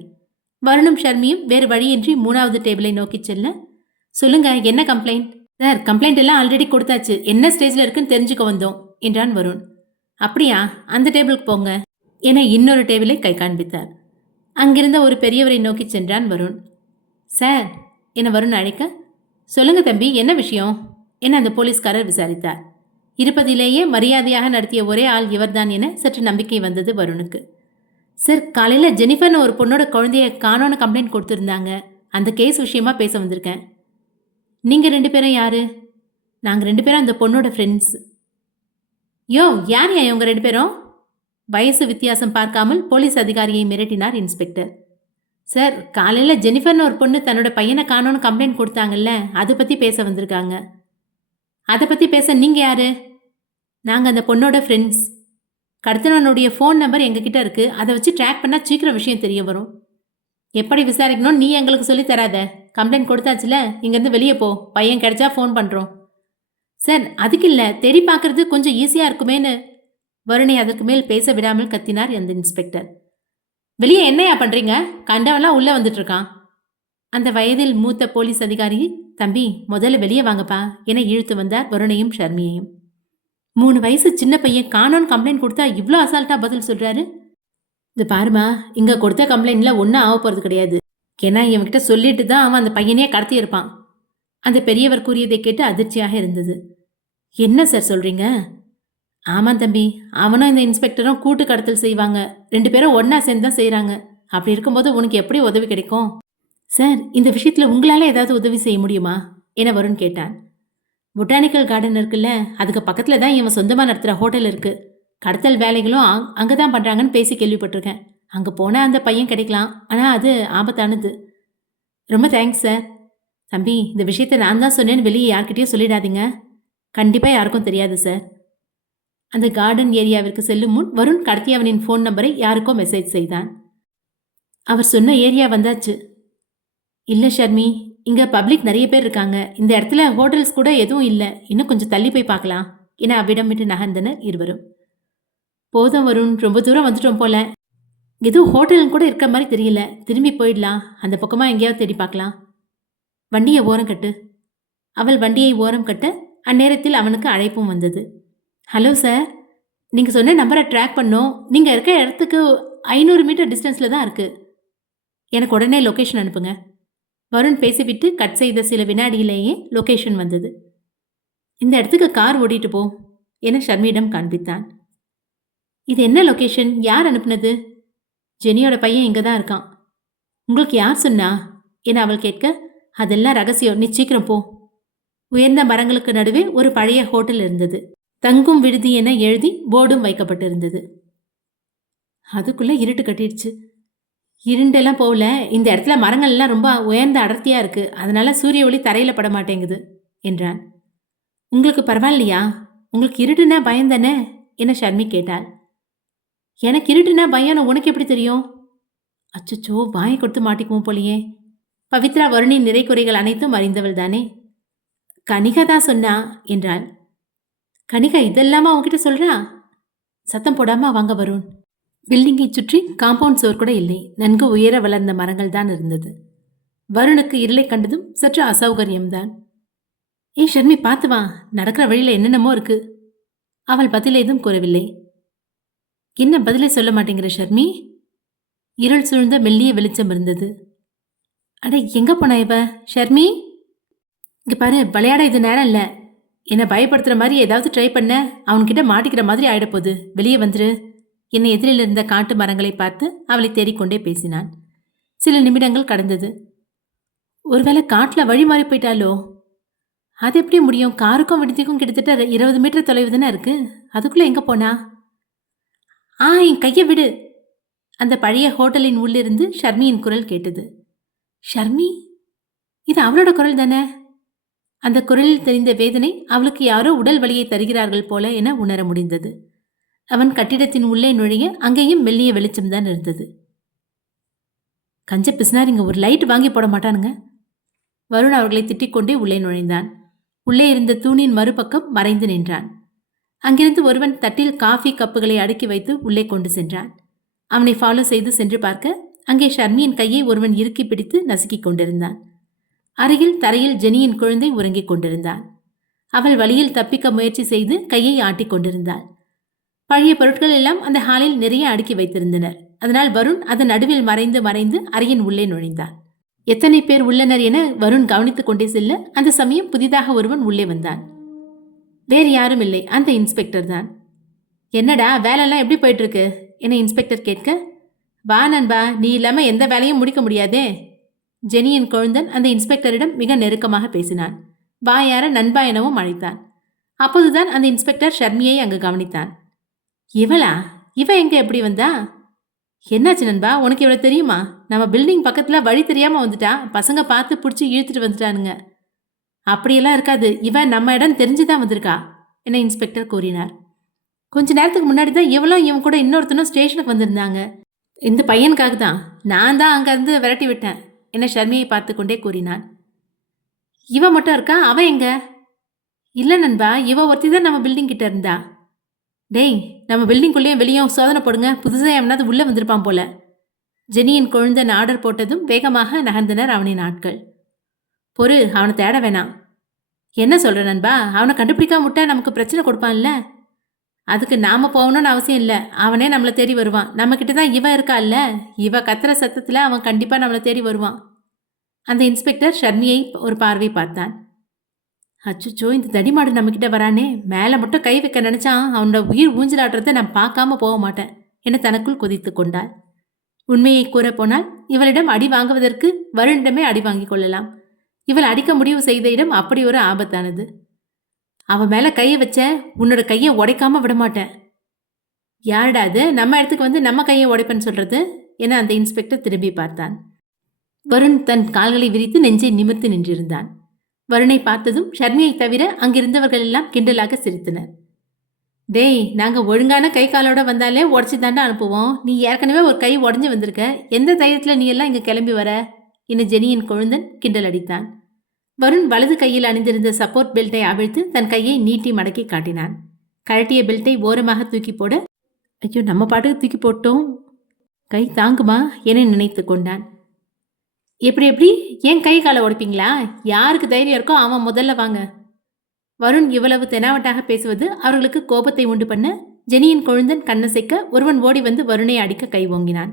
வருணும் ஷர்மியும் வேறு வழியின்றி 3வது டேபிளை நோக்கி செல்ல, சொல்லுங்க, என்ன கம்ப்ளைண்ட்? சார், கம்ப்ளைண்ட் எல்லாம் ஆல்ரெடி கொடுத்தாச்சு, என்ன ஸ்டேஜில் இருக்குன்னு தெரிஞ்சுக்க வந்தோம் என்றான் வருண். அப்படியா, அந்த டேபிளுக்கு போங்க என இன்னொரு டேபிளை கை காண்பித்தார். அங்கிருந்த ஒரு பெரியவரை நோக்கி சென்றான் வருண். சார் என வருண் அழைக்க, சொல்லுங்க தம்பி, என்ன விஷயம் என அந்த போலீஸ்காரர் விசாரித்தார். இருப்பதிலேயே மரியாதையாக நடத்திய ஒரே ஆள் இவர்தான் என சற்று நம்பிக்கை வந்தது வருணுக்கு. சார், காலையில் ஜெனிஃபர்னு ஒரு பொண்ணோட குழந்தைய காணோன்னு கம்ப்ளைண்ட் கொடுத்துருந்தாங்க, அந்த கேஸ் விஷயமா பேச வந்திருக்கேன். நீங்கள் 2 பேரும் யாரு? நாங்கள் 2 பேரும் அந்த பொண்ணோட ஃப்ரெண்ட்ஸ். யோ, யார் இவங்க 2 பேரும்? வயசு வித்தியாசம் பார்க்காமல் போலீஸ் அதிகாரியை மிரட்டினார் இன்ஸ்பெக்டர். சார், காலையில் ஜெனிஃபர்னு ஒரு பொண்ணு தன்னோட பையனை காணோன்னு கம்ப்ளைண்ட் கொடுத்தாங்கல்ல, அதை பற்றி பேச வந்திருக்காங்க. அதை பற்றி பேச நீங்கள் யார்? நாங்கள் அந்த பொண்ணோட ஃப்ரெண்ட்ஸ். கடத்தினவனுடைய ஃபோன் நம்பர் எங்ககிட்ட இருக்குது, அதை வச்சு ட்ராக் பண்ணால் சீக்கிரம் விஷயம் தெரிய வரும். எப்படி விசாரிக்கணும்னு நீ எங்களுக்கு சொல்லி தராத, கம்ப்ளைண்ட் கொடுத்தாச்சுல, இங்கேருந்து வெளியே போ, பையன் கிடைச்சா ஃபோன் பண்ணுறோம். சார், அதுக்கு இல்லை, தேடி பார்க்கறது கொஞ்சம் ஈஸியாக இருக்குமேன்னு வருணை அதற்கு மேல் பேச விடாமல் கத்தினார் அந்த இன்ஸ்பெக்டர். வெளியே என்னையா பண்ணுறீங்க? கண்டவெல்லாம் உள்ளே வந்துட்டு இருக்கான். அந்த வயதில் மூத்த போலீஸ் அதிகாரி, தம்பி முதல்ல வெளியே வாங்கப்பா என இழுத்து வந்தார் வருணையும் ஷர்மியையும். 3 வயசு சின்ன பையன் காணோன்னு கம்ப்ளைண்ட் கொடுத்தா இவ்வளோ அசால்ட்டாக பதில் சொல்கிறாரு. இது பாருமா, இங்கே கொடுத்த கம்ப்ளைண்ட்டில் ஒன்றும் ஆக போகிறது கிடையாது. ஏன்னா இவன்கிட்ட சொல்லிட்டு தான் அவன் அந்த பையனையே கடத்தியிருப்பான். அந்த பெரியவர் கூறியதை கேட்டு அதிர்ச்சியாக இருந்தது. என்ன சார் சொல்கிறீங்க? ஆமாம் தம்பி, அவனும் இந்த இன்ஸ்பெக்டரும் கூட்டு கடத்தல் செய்வாங்க, 2 பேரும் ஒன்றா சேர்ந்து தான் செய்கிறாங்க. அப்படி இருக்கும்போது உனக்கு எப்படி உதவி கிடைக்கும்? சார், இந்த விஷயத்தில் உங்களால் ஏதாவது உதவி செய்ய முடியுமா என வருண் கேட்டான். பொட்டானிக்கல் கார்டன் இருக்குல்ல, அதுக்கு பக்கத்தில் தான் இவன் சொந்தமாக நடத்துகிற ஹோட்டல் இருக்குது. கடத்தல் வேலைகளும் அங்கே தான் பண்ணுறாங்கன்னு பேசி கேள்விப்பட்டிருக்கேன். அங்கே போனால் அந்த பையன் கிடைக்கலாம், ஆனால் அது ஆபத்தானது. ரொம்ப தேங்க்ஸ் சார். தம்பி, இந்த விஷயத்தை நான் தான் சொன்னேன்னு வெளியே யார்கிட்டயும் சொல்லிடாதீங்க, கண்டிப்பாக யாருக்கும் தெரியாது சார். அந்த கார்டன் ஏரியாவிற்கு செல்லும் முன் வருண் கடத்தியவனின் ஃபோன் நம்பரை யாருக்கோ மெசேஜ் செய்தான். அவர் சொன்ன ஏரியா வந்தாச்சு. இல்லை ஷர்மி, இங்கே பப்ளிக் நிறைய பேர் இருக்காங்க, இந்த இடத்துல ஹோட்டல்ஸ் கூட எதுவும் இல்லை, இன்னும் கொஞ்சம் தள்ளி போய் பார்க்கலாம் என அவ்விடம் விட்டு நகர்ந்தனர் இருவரும். போதும் வருண், ரொம்ப தூரம் வந்துட்டோம் போல, எதுவும் ஹோட்டலும் கூட இருக்கிற மாதிரி தெரியல, திரும்பி போயிடலாம், அந்த பக்கமாக எங்கேயாவது தேடி பார்க்கலாம். வண்டியை ஓரம் கட்டு. அவள் வண்டியை ஓரம் கட்ட அந்நேரத்தில் அவனுக்கு அழைப்பும் வந்தது. ஹலோ சார், நீங்கள் சொன்ன நம்பரை ட்ராக் பண்ணோம், நீங்கள் இருக்க இடத்துக்கு 500 மீட்டர் டிஸ்டன்ஸில் தான் இருக்குது, எனக்கு உடனே லொக்கேஷன் அனுப்புங்க. வருண் பேசிவிட்டு கட் செய்த சில வினாடியிலேயே லொக்கேஷன் வந்தது. இந்த இடத்துக்கு கார் ஓடிட்டு போ என ஷர்மியிடம் காண்பித்தான். இது என்ன லொக்கேஷன், யார் அனுப்புனது? ஜெனியோட பையன் இங்கே தான் இருக்கான். உங்களுக்கு யார் சொன்னா என அவள் கேட்க, அதெல்லாம் ரகசியம், நீ சீக்கிரம் போ. உயர்ந்த மரங்களுக்கு நடுவே ஒரு பழைய ஹோட்டல் இருந்தது. தங்கும் விடுதி என எழுதி போர்டும் வைக்கப்பட்டிருந்தது. அதுக்குள்ளே இருட்டு கட்டிடுச்சு. இருண்டெல்லாம் போகல, இந்த இடத்துல மரங்கள்லாம் ரொம்ப உயர்ந்த அடர்த்தியாக இருக்குது, அதனால சூரிய ஒளி தரையில் பட மாட்டேங்குது என்றான். உங்களுக்கு பரவாயில்லையா? உங்களுக்கு இருட்டுனா பயம் தானே என ஷர்மி கேட்டாள். எனக்கு இருட்டுனா பயம்னு உனக்கு எப்படி தெரியும்? அச்சச்சோ! வாயை கொடுத்து மாட்டிக்குவோம் போலயே! பவித்ரா வருணின் நிறை குறைகள் அனைத்தும் அறிந்தவள் தானே. கனிகா தான் சொன்னா என்றாள். கனிகா இதெல்லாமா உன்கிட்ட சொல்றா? சத்தம் போடாம வாங்க வருண். பில்டிங்கை சுற்றி காம்பவுண்ட் சுவர் கூட இல்லை. நன்கு உயர வளர்ந்த மரங்கள் தான் இருந்தது. வருணுக்கு இருளை கண்டதும் சற்று அசௌகரியம்தான். ஏய் ஷர்மி பார்த்து வா, நடக்கிற வழியில என்னென்னமோ இருக்கு. அவள் பதில் ஏதும் கூறவில்லை. என்ன பதிலே சொல்ல மாட்டேங்கிற ஷர்மி? இருள் சூழ்ந்த மெல்லிய வெளிச்சம் இருந்தது. அட எங்க போனா இவ? ஷர்மி, இங்க பாரு, விளையாட இது நேரம் இல்ல. என்னை பயப்படுத்துற மாதிரி ஏதாவது ட்ரை பண்ண அவன்கிட்ட மாட்டிக்கிற மாதிரி ஆயிடப்போகுது. வெளியே வந்துரு. என்னை எதிரில் இருந்த காட்டு மரங்களை பார்த்து அவளை தேடிக்கொண்டே பேசினான். சில நிமிடங்கள் கடந்தது. ஒருவேளை காட்டுல வழி மாறி போயிட்டாலோ? அது எப்படி முடியும்? காருக்கும் விடுதிக்கும் கிட்டத்தட்ட 20 மீட்டர் தொலைவு தானே இருக்கு. அதுக்குள்ள எங்க போனா? என் கையை விடு. அந்த பழைய ஹோட்டலின் உள்ளிருந்து ஷர்மியின் குரல் கேட்டது. ஷர்மி? இது அவளோட குரல் தானே. அந்த குரலில் தெரிந்த வேதனை அவளுக்கு யாரோ உடல் வலியை தருகிறார்கள் போல என உணர முடிந்தது. அவன் கட்டிடத்தின் உள்ளே நுழைய அங்கேயும் மெல்லிய வெளிச்சம்தான் இருந்தது. கஞ்ச பிசினாரிங்க, ஒரு லைட் வாங்கி போட மாட்டானுங்க. வருண் அவர்களை திட்டிக்கொண்டே உள்ளே நுழைந்தான். உள்ளே இருந்த தூணின் மறுபக்கம் மறைந்து நின்றான். அங்கிருந்து ஒருவன் தட்டில் காஃபி கப்புகளை அடுக்கி வைத்து உள்ளே கொண்டு சென்றான். அவனை ஃபாலோ செய்து சென்று பார்க்க அங்கே ஷர்மியின் கையை ஒருவன் இறுக்கி பிடித்து நசுக்கிக் கொண்டிருந்தான். அருகில் தரையில் ஜெனியின் குழந்தை உறங்கிக் கொண்டிருந்தான். அவள் வழியில் தப்பிக்க முயற்சி செய்து கையை ஆட்டிக் கொண்டிருந்தாள். பழைய பொருட்கள் எல்லாம் அந்த ஹாலில் நிறைய அடுக்கி வைத்திருந்தனர். அதனால் வருண் அதன் நடுவில் மறைந்து மறைந்து அறையின் உள்ளே நுழைந்தான். எத்தனை பேர் உள்ளனர் என வருண் கவனித்துக் கொண்டே செல்ல அந்த சமயம் புதிதாக ஒருவன் உள்ளே வந்தான். வேறு யாரும் இல்லை, அந்த இன்ஸ்பெக்டர் தான். என்னடா வேலையெல்லாம் எப்படி போயிட்டு இருக்கு என இன்ஸ்பெக்டர் கேட்க, வா நண்பா, நீ இல்லாம எந்த வேலையும் முடிக்க முடியாதே. ஜெனியின் குழந்தன் அந்த இன்ஸ்பெக்டரிடம் மிக நெருக்கமாக பேசினான். வாயார நண்பா எனவும் அழைத்தான். அப்போதுதான் அந்த இன்ஸ்பெக்டர் ஷர்மியை அங்கு கவனித்தான். இவளா? இவ எங்க எப்படி வந்தா? என்னாச்சு நண்பா, உனக்கு இவ்வளவு தெரியுமா? நம்ம பில்டிங் பக்கத்துல வழி தெரியாம வந்துட்டா. பசங்க பார்த்து பிடிச்சி இழுத்துட்டு வந்துட்டானுங்க. அப்படியெல்லாம் இருக்காது, இவ நம்ம இடம் தெரிஞ்சுதான் வந்திருக்கா என இன்ஸ்பெக்டர் கூறினார். கொஞ்ச நேரத்துக்கு முன்னாடி தான் இவளும் இவன் கூட இன்னொருத்தனும் ஸ்டேஷனுக்கு வந்திருந்தாங்க. இந்த பையனுக்காக தான் நான் தான் அங்கேருந்து விரட்டி விட்டேன் என ஷர்மியை பார்த்து கொண்டே கூறினான். இவ மட்டும் இருக்கா? அவன் எங்க? இல்லை நண்பா, இவ ஒருத்தி தான் நம்ம பில்டிங் கிட்ட இருந்தா. டேய், நம்ம பில்டிங்குள்ளேயும் வெளியும் சோதனை போடுங்க, புதுசாக எவனாவது உள்ளே வந்திருப்பான் போல. ஜெனியின் குழந்தன் ஆர்டர் போட்டதும் வேகமாக நகர்ந்தனர் அவனின் ஆட்கள். பொறு, அவனை தேட வேணாம். என்ன சொல்ற நண்பா? அவனை கண்டுபிடிக்காம விட்டா நமக்கு பிரச்சனை கொடுப்பான்ல. அதுக்கு நாம போகணும்னு அவசியம் இல்லை, அவனே நம்மளை தேடி வருவான். நம்மக்கிட்ட தான் இவ இருக்கால்ல, இவ கத்துற சத்தத்தில் அவன் கண்டிப்பாக நம்மளை தேடி வருவான். அந்த இன்ஸ்பெக்டர் ஷர்மியை ஒரு பார்வை பார்த்தான். அச்சுச்சோ, இந்த தடிமாடு நம்மக்கிட்ட வரானே, மேலே மட்டும் கை வைக்க நினச்சான் அவனோட உயிர் ஊஞ்சலாடுறதை நான் பார்க்காம போக மாட்டேன் என தனக்குள் கொதித்து கொண்டாள். உண்மையை கூற போனால் இவளிடம் அடி வாங்குவதற்கு வருணிடமே அடி வாங்கிக் கொள்ளலாம். இவள் அடிக்க முடிவு செய்த இடம் அப்படி ஒரு ஆபத்தானது. அவன் மேலே கையை வச்ச உன்னோட கையை உடைக்காம விடமாட்டேன். யாருடா அது நம்ம இடத்துக்கு வந்து நம்ம கையை உடைப்பேன்னு சொல்றது என அந்த இன்ஸ்பெக்டர் திரும்பி பார்த்தான். வருண் தன் கால்களை விரித்து நெஞ்சை நிமிர்த்து நின்றிருந்தான். வருணை பார்த்ததும் ஷர்மியை தவிர அங்கிருந்தவர்கள் எல்லாம் கிண்டலாக சிரித்தனர். டேய், நாங்கள் ஒழுங்கான கை காலோட வந்தாலே உடச்சி தாண்டா அனுப்புவோம். நீ ஏற்கனவே ஒரு கை உடஞ்சி வந்திருக்க, எந்த தைரியத்தில் நீ எல்லாம் இங்கே கிளம்பி வர என ஜெனியின் குழந்தன் கிண்டல் அடித்தான். வருண் வலது கையில் அணிந்திருந்த சப்போர்ட் பெல்ட்டை அவிழ்த்து தன் கையை நீட்டி மடக்கி காட்டினான். கழட்டிய பெல்ட்டை ஓரமாக தூக்கி போட, ஐயோ நம்ம பாட்டுக்கு தூக்கி போட்டோம், கை தாங்குமா என நினைத்து கொண்டான். எப்படி எப்படி ஏன் கை காலை உடைப்பீங்களா? யாருக்கு தைரியம் இருக்கோ அவன் முதல்ல வாங்க. வருண் இவ்வளவு தெனாவட்டாக பேசுவது அவர்களுக்கு கோபத்தை உண்டு பண்ண ஜெனியின் குழந்தன் கண்ணசைக்க ஒருவன் ஓடி வந்து வருணை அடிக்க கை ஓங்கினான்.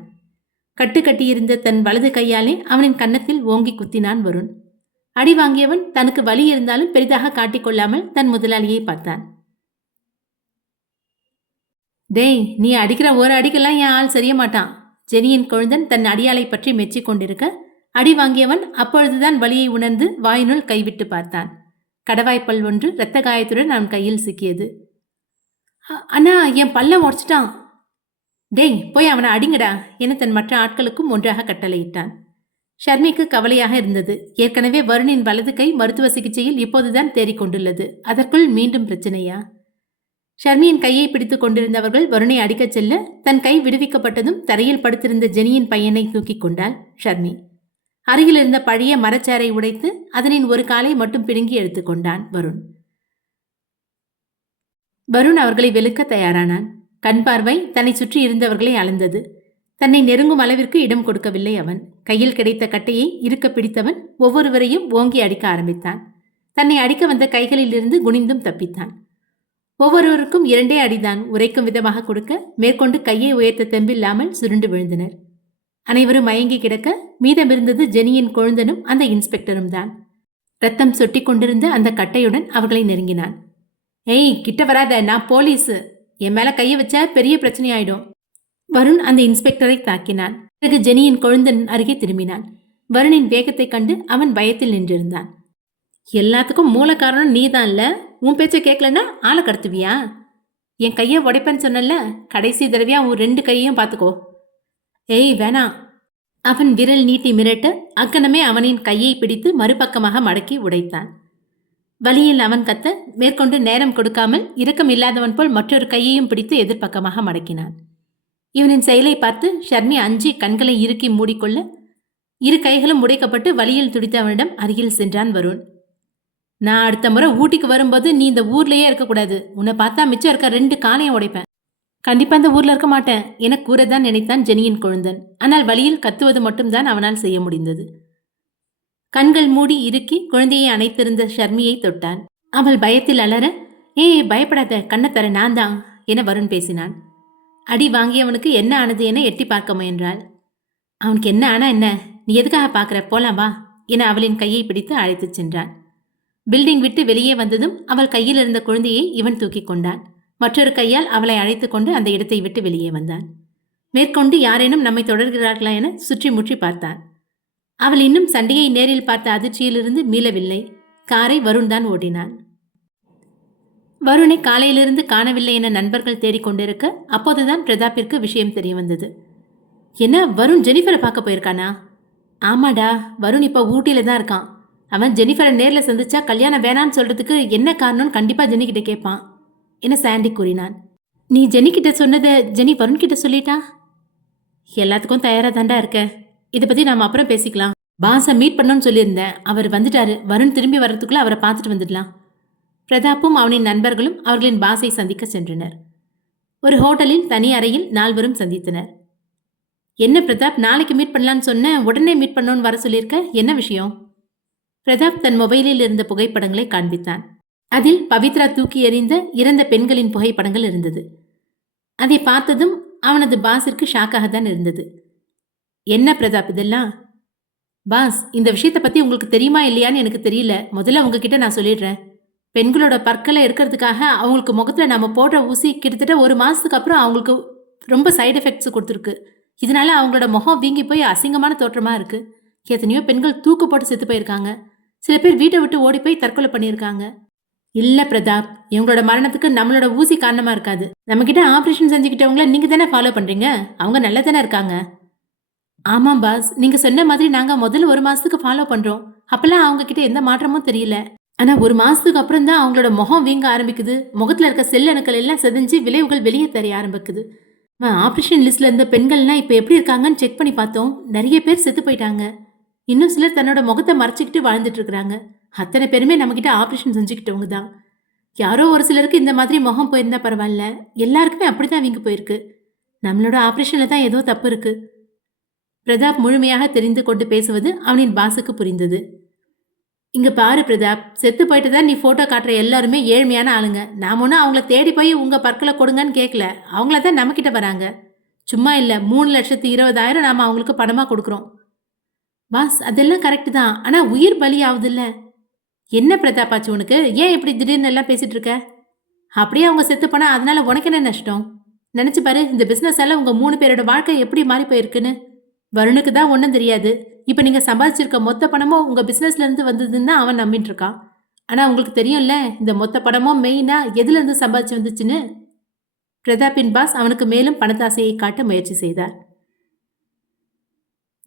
கட்டு கட்டியிருந்த தன் வலது கையாலே அவனின் கன்னத்தில் ஓங்கி குத்தினான் வருண். அடி வாங்கியவன் தனக்கு வலி இருந்தாலும் பெரிதாக காட்டிக்கொள்ளாமல் தன் முதலாளியை பார்த்தான். டேய், நீ அடிக்கிற ஒரு அடிக்கெல்லாம் என் ஆள் சரிய மாட்டான். ஜெனியின் குழந்தன் தன் அடியாளை பற்றி மெச்சி கொண்டிருக்க அடி வாங்கியவன் அப்பொழுதுதான் வலியை உணர்ந்து வாயினுள் கைவிட்டு பார்த்தான். கடவாய்ப்பல் ஒன்று இரத்த காயத்துடன் அவன் கையில் சிக்கியது. அண்ணா, என் பல்ல உடச்சிட்டான். டேய், போய் அவனை அடிங்கடா என தன் மற்ற ஆட்களுக்கும் ஒன்றாக கட்டளையிட்டான். ஷர்மிக்கு கவலையாக இருந்தது. ஏற்கனவே வருணின் வலது கை மருத்துவ சிகிச்சையில் இப்போதுதான் தேறிக்கொண்டுள்ளது. அதற்குள் மீண்டும் பிரச்சனையா? ஷர்மியின் கையை பிடித்துக் கொண்டிருந்தவர்கள் வருணை அடிக்கச் செல்ல தன் கை விடுவிக்கப்பட்டதும் தரையில் படுத்திருந்த ஜெனியின் பையனை தூக்கிக் கொண்டாள் ஷர்மி. அருகில் இருந்த பழைய மரச்சாரை உடைத்து அதனின் ஒரு காலை மட்டும் பிடுங்கி எடுத்துக்கொண்டான் வருண். வருண் அவர்களை வெளுக்க தயாரானான். கண் பார்வை தன்னை சுற்றி இருந்தவர்களை அளந்தது. தன்னை நெருங்கும் அளவிற்கு இடம் கொடுக்கவில்லை அவன். கையில் கிடைத்த கட்டையை இருக்க பிடித்தவன் ஒவ்வொருவரையும் ஓங்கி அடிக்க ஆரம்பித்தான். தன்னை அடிக்க வந்த கைகளிலிருந்து குனிந்தும் தப்பித்தான். ஒவ்வொருவருக்கும் 2 அடிதான் உரைக்கும் விதமாக கொடுக்க மேற்கொண்டு கையை உயர்த்த தெம்பில்லாமல் சுருண்டு விழுந்தனர். அனைவரும் மயங்கி கிடக்க மீதமிருந்தது ஜெனியின் கொழுந்தனும் அந்த இன்ஸ்பெக்டரும் தான். ரத்தம் சொட்டி கொண்டிருந்த அந்த கட்டையுடன் அவர்களை நெருங்கினான். ஏய், கிட்ட வராத, நான் போலீஸு. என் மேல கையை வச்சா பெரிய பிரச்சனை ஆயிடும். வருண் அந்த இன்ஸ்பெக்டரை தாக்கினான். பிறகு ஜெனியின் கொழுந்தன் அருகே திரும்பினான். வருணின் வேகத்தைக் கண்டு அவன் பயத்தில் நின்றிருந்தான். எல்லாத்துக்கும் மூல காரணம் நீதான் இல்ல? உன் பேச்சை கேட்கலன்னா ஆளை கடத்துவியா? என் கையை உடைப்பேன்னு சொன்னல, கடைசி தடவையா உன் 2 கையையும் பார்த்துக்கோ. ஏய் வேணாம். அவன் விரல் நீட்டி மிரட்ட அக்கணமே அவனின் கையை பிடித்து மறுபக்கமாக மடக்கி உடைத்தான். வலியில் அவன் கத்த மேற்கொண்டு நேரம் கொடுக்காமல் இரக்கம் இல்லாதவன் போல் மற்றொரு கையையும் பிடித்து எதிர்பக்கமாக மடக்கினான். இவனின் செயலை பார்த்து ஷர்மி அஞ்சி கண்களை இறுக்கி மூடிக்கொள்ள 2 கைகளும் உடைக்கப்பட்டு வலியில் துடித்த அவனிடம் அருகில் சென்றான் வருண். நான் அடுத்த முறை ஊட்டிக்கு வரும்போது நீ இந்த ஊர்லயே இருக்கக்கூடாது. உன்னை பார்த்தா மிச்சம் இருக்க 2 காலையும் உடைப்பேன். கண்டிப்பா இந்த ஊர்ல இருக்க மாட்டேன் என கூறதான் நினைத்தான் ஜெனியின் கொழுந்தன். ஆனால் வலியில் கத்துவது மட்டும்தான் அவனால் செய்ய முடிந்தது. கண்கள் மூடி இறுக்கி குழந்தையை அணைத்திருந்த ஷர்மியை தொட்டான். அவள் பயத்தில் அலற, ஏய் பயப்படாத, கண்ணை தர நான் தான் என வருண் பேசினான். அடி வாங்கியவனுக்கு என்ன ஆனது என எட்டி பார்க்க முயன்றாள். அவனுக்கு என்ன ஆனா என்ன, நீ எதுக்காக பார்க்குற, போலாம் வா என அவளின் கையை பிடித்து அழைத்துச் சென்றான். பில்டிங் விட்டு வெளியே வந்ததும் அவள் கையில் இருந்த குழந்தையை இவன் தூக்கி கொண்டான். மற்றொரு கையால் அவளை அழைத்து கொண்டு அந்த இடத்தை விட்டு வெளியே வந்தான். மேற்கொண்டு யாரேனும் நம்மை தொடர்கிறார்களா என சுற்றி முற்றி பார்த்தான். அவள் இன்னும் சண்டையை நேரில் பார்த்த அதிர்ச்சியிலிருந்து மீளவில்லை. காரை வருண் தான் ஓட்டினான். வருணை காலையிலிருந்து காணவில்லை என நண்பர்கள் தேடிக்கொண்டிருக்க அப்போதுதான் பிரதாப்பிற்கு விஷயம் தெரிய வந்தது. என்ன, வருண் ஜெனிஃபரை பார்க்க போயிருக்கானா? ஆமாடா, வருண் இப்போ ஊட்டியில தான் இருக்கான். அவன் ஜெனிஃபரை நேரில் சந்திச்சா கல்யாணம் வேணான்னு சொல்றதுக்கு என்ன காரணம்னு கண்டிப்பா ஜெனிகிட்ட கேட்பான் என சாண்டி கூறினான். நீ ஜெனிகிட்ட சொன்னதை ஜெனி வருண் கிட்ட சொல்லிட்டா? எல்லாத்துக்கும் தயாரா தாண்டா இருக்க. இதை பத்தி நாம அப்புறம் பேசிக்கலாம். பாஸை மீட் பண்ணோன்னு சொல்லியிருந்தேன். அவர் வந்துட்டாரு. வருண் திரும்பி வர்றதுக்குள்ள அவரை பார்த்துட்டு வந்துடலாம். பிரதாப்பும் அவனின் நண்பர்களும் அவர்களின் பாஸை சந்திக்க சென்றனர். ஒரு ஹோட்டலில் தனி அறையில் 4 சந்தித்தனர். என்ன பிரதாப், நாளைக்கு மீட் பண்ணலான்னு சொன்ன, உடனே மீட் பண்ணோன்னு வர சொல்லியிருக்க, என்ன விஷயம்? பிரதாப் தன் மொபைலில் இருந்த புகைப்படங்களை காண்பித்தான். அதில் பவித்ரா தூக்கி எறிந்த இறந்த பெண்களின் புகைப்படங்கள் இருந்தது. அதை பார்த்ததும் அவனது பாஸிற்கு ஷாக்காகத்தான் இருந்தது. என்ன பிரதாப் இதெல்லாம்? பாஸ், இந்த விஷயத்தை பத்தி உங்களுக்கு தெரியுமா இல்லையான்னு எனக்கு தெரியல. முதல்ல உங்ககிட்ட நான் சொல்லிடுறேன். பெண்களோட பற்களை எடுக்கிறதுக்காக அவங்களுக்கு முகத்துல நாம போடுற ஊசி கிட்டத்தட்ட 1 மாசத்துக்கு அப்புறம் அவங்களுக்கு ரொம்ப சைடு எஃபெக்ட்ஸ் கொடுத்துருக்கு. இதனால அவங்களோட முகம் வீங்கி போய் அசிங்கமான தோற்றமா இருக்கு. எத்தனையோ பெண்கள் தூக்கு போட்டு செத்து போயிருக்காங்க. சில பேர் வீட்டை விட்டு ஓடி போய் தற்கொலை பண்ணியிருக்காங்க. இல்ல பிரதாப், இவங்களோட மரணத்துக்கு நம்மளோட ஊசி காரணமா இருக்காது. நம்ம கிட்ட ஆபரேஷன் செஞ்சுக்கிட்டவங்கள நீங்க தானே ஃபாலோ பண்றீங்க. அவங்க நல்லா தானே இருக்காங்க. ஆமாம் பாஸ், நீங்க சொன்ன மாதிரி நாங்க முதல்ல 1 மாசத்துக்கு ஃபாலோ பண்றோம். அப்பெல்லாம் அவங்க கிட்ட எந்த மாற்றமும் தெரியல. ஆனா 1 மாசத்துக்கு அப்புறம் தான் அவங்களோட முகம் வீங்க ஆரம்பிக்குது. முகத்துல இருக்க செல் அணுக்கள் எல்லாம் செதஞ்சு விளைவுகள் வெளியே தெரிய ஆரம்பிக்குது. ஆபரேஷன் லிஸ்ட்ல இருந்த பெண்கள்லாம் இப்ப எப்படி இருக்காங்கன்னு செக் பண்ணி பார்த்தோம். நிறைய பேர் செத்து போயிட்டாங்க. இன்னும் சிலர் தன்னோட முகத்தை மறைச்சிக்கிட்டு வாழ்ந்துட்டு இருக்கிறாங்க. அத்தனை பேருமே நம்ம கிட்ட ஆபரேஷன் செஞ்சுக்கிட்டவங்க தான். யாரோ ஒரு சிலருக்கு இந்த மாதிரி முகம் போயிருந்தா பரவாயில்ல, எல்லாருக்குமே அப்படிதான் வீங்க போயிருக்கு. நம்மளோட ஆபரேஷன்ல தான் ஏதோ தப்பு இருக்கு. பிரதாப் முழுமையாக தெரிந்து கொண்டு பேசுவது அவனின் பாஸுக்கு புரிந்தது. இங்க பாரு பிரதாப், செத்து போயிட்டு தான் நீ போட்டோ காட்டுற எல்லாருமே ஏழ்மையான ஆளுங்க. நாம ஒன்னும் அவங்கள தேடி போய் உங்க பற்களை கொடுங்கன்னு கேட்கல. அவங்கள தான் நம்ம கிட்ட வராங்க. சும்மா இல்ல, 3,20,000 நாம அவங்களுக்கு பணமா கொடுக்குறோம். பாஸ், அதெல்லாம் கரெக்ட் தான். ஆனா உயிர் பலி ஆகுதுல்ல. என்ன பிரதாப் ஆச்சு உனக்கு? ஏன் இப்படி திடீர்னு எல்லாம் பேசிட்டு இருக்க? அப்படியே அவங்க செத்து போனா அதனால உனக்கு என்ன நஷ்டம்? நினைச்சு பாரு, இந்த பிசினஸ் எல்லாம் உங்க 3 பேரோட வாழ்க்கை எப்படி மாறி போயிருக்குன்னு. வருணுக்கு தான் ஒன்றும் தெரியாது. இப்ப நீங்க சம்பாதிச்சிருக்க மொத்த பணமும் உங்க பிசினஸ்ல இருந்து வந்ததுன்னு தான் அவன் நம்பிட்டு இருக்கான். ஆனா உங்களுக்கு தெரியும்ல, இந்த மொத்த பணமும் மெயினா எதுல இருந்து சம்பாதிச்சு வந்துச்சுன்னு. பிரதாப்பின் பாஸ் அவனுக்கு மேலும் பணத்தாசையை காட்ட முயற்சி செய்தார்.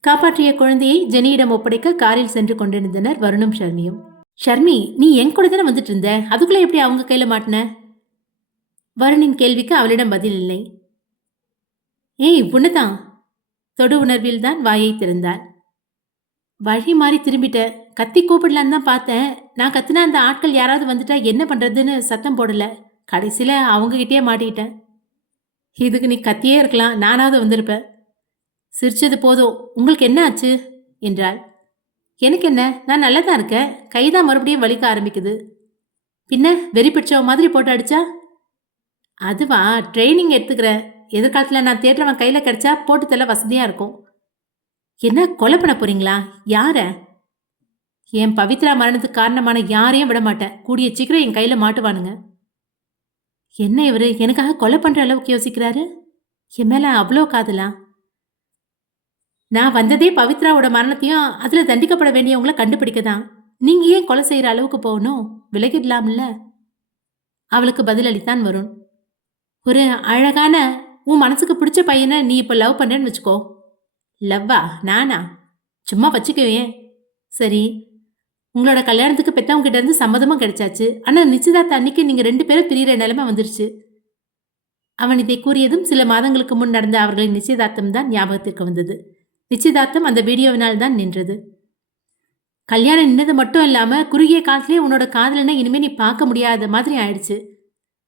காப்பாற்றிய குழந்தையை ஜெனியிடம் ஒப்படைக்க காரில் சென்று கொண்டிருந்தனர் வருணும் ஷர்மியும். ஷர்மி, நீ என் கூட தானே வந்துட்டு இருந்த, அதுக்குள்ள எப்படி அவங்க கையில மாட்டின? வருணின் கேள்விக்கு அவளிடம் பதில் இல்லை. ஏய் உன்னதான்! தொடு உணர்வில் தான் வாயை திறந்தாள். வழி மாறி திரும்பிட்ட. கத்தி கூப்பிடலான்னு தான் பார்த்தேன். நான் கத்துனா அந்த ஆட்கள் யாராவது வந்துட்டா என்ன பண்றதுன்னு சத்தம் போடல. கடைசியில அவங்க கிட்டயே மாட்டிக்கிட்டேன். இதுக்கு நீ கத்தியே இருக்கலாம், நானாவது வந்திருப்பேன். சிரிச்சது போதும், உங்களுக்கு என்ன ஆச்சு என்றாள். எனக்கு என்ன, நான் நல்லா தான் இருக்கேன். கைதான் மறுபடியும் வலிக்க ஆரம்பிக்குது. பின்ன வெறி பிடிச்சவ மாதிரி போட்டு அடிச்சா? அதுவா, ட்ரைனிங் எடுத்துக்கிறேன். எதிர்காலத்தில் நான் தேடுறவன் கையில் கிடைச்சா போட்டு தள்ள வசதியாக இருக்கும். என்ன கொலை பண்ண போறீங்களா? யார? என் பவித்ரா மரணத்துக்கு காரணமான யாரையும் விட மாட்டேன். கூடிய சீக்கிரம் என் கையில் மாட்டுவானுங்க. என்ன இவரு எனக்காக கொலை பண்ற அளவுக்கு யோசிக்கிறாரு? என் மேல அவ்வளோ காதலா? நான் வந்ததே பவித்ராவோட மரணத்தையும் அதுல தண்டிக்கப்பட வேண்டியவங்கள கண்டுபிடிக்க தான். நீங்க ஏன் கொலை செய்யற அளவுக்கு போகணும்? விலகிடலாம்ல. அவளுக்கு பதிலளித்தான் வருண். ஒரு அழகான உன் மனசுக்கு பிடிச்ச பையனை நீ இப்ப லவ் பண்றேன்னு வச்சுக்கோ. லவ்வா? நானா? சும்மா வச்சுக்குவேன். சரி, உங்களோட கல்யாணத்துக்கு பெத்தவங்க கிட்ட இருந்து சம்மதமும் கிடைச்சாச்சு. ஆனா நிச்சயதார்த்த அன்னைக்கு நீங்க 2 பேரும் பிரியிற நிலைமை வந்துருச்சு. அவன் இதை கூறியதும் சில மாதங்களுக்கு முன் நடந்த அவர்களின் நிச்சயதார்த்தம் தான் ஞாபகத்திற்கு வந்தது. நிச்சயதார்த்தம் அந்த வீடியோவினால் தான் நின்றது. கல்யாணம் நின்னது மட்டும் இல்லாம குறுகிய காலத்திலேயே உன்னோட காதலனை இனிமே நீ பார்க்க முடியாத மாதிரி ஆயிடுச்சு.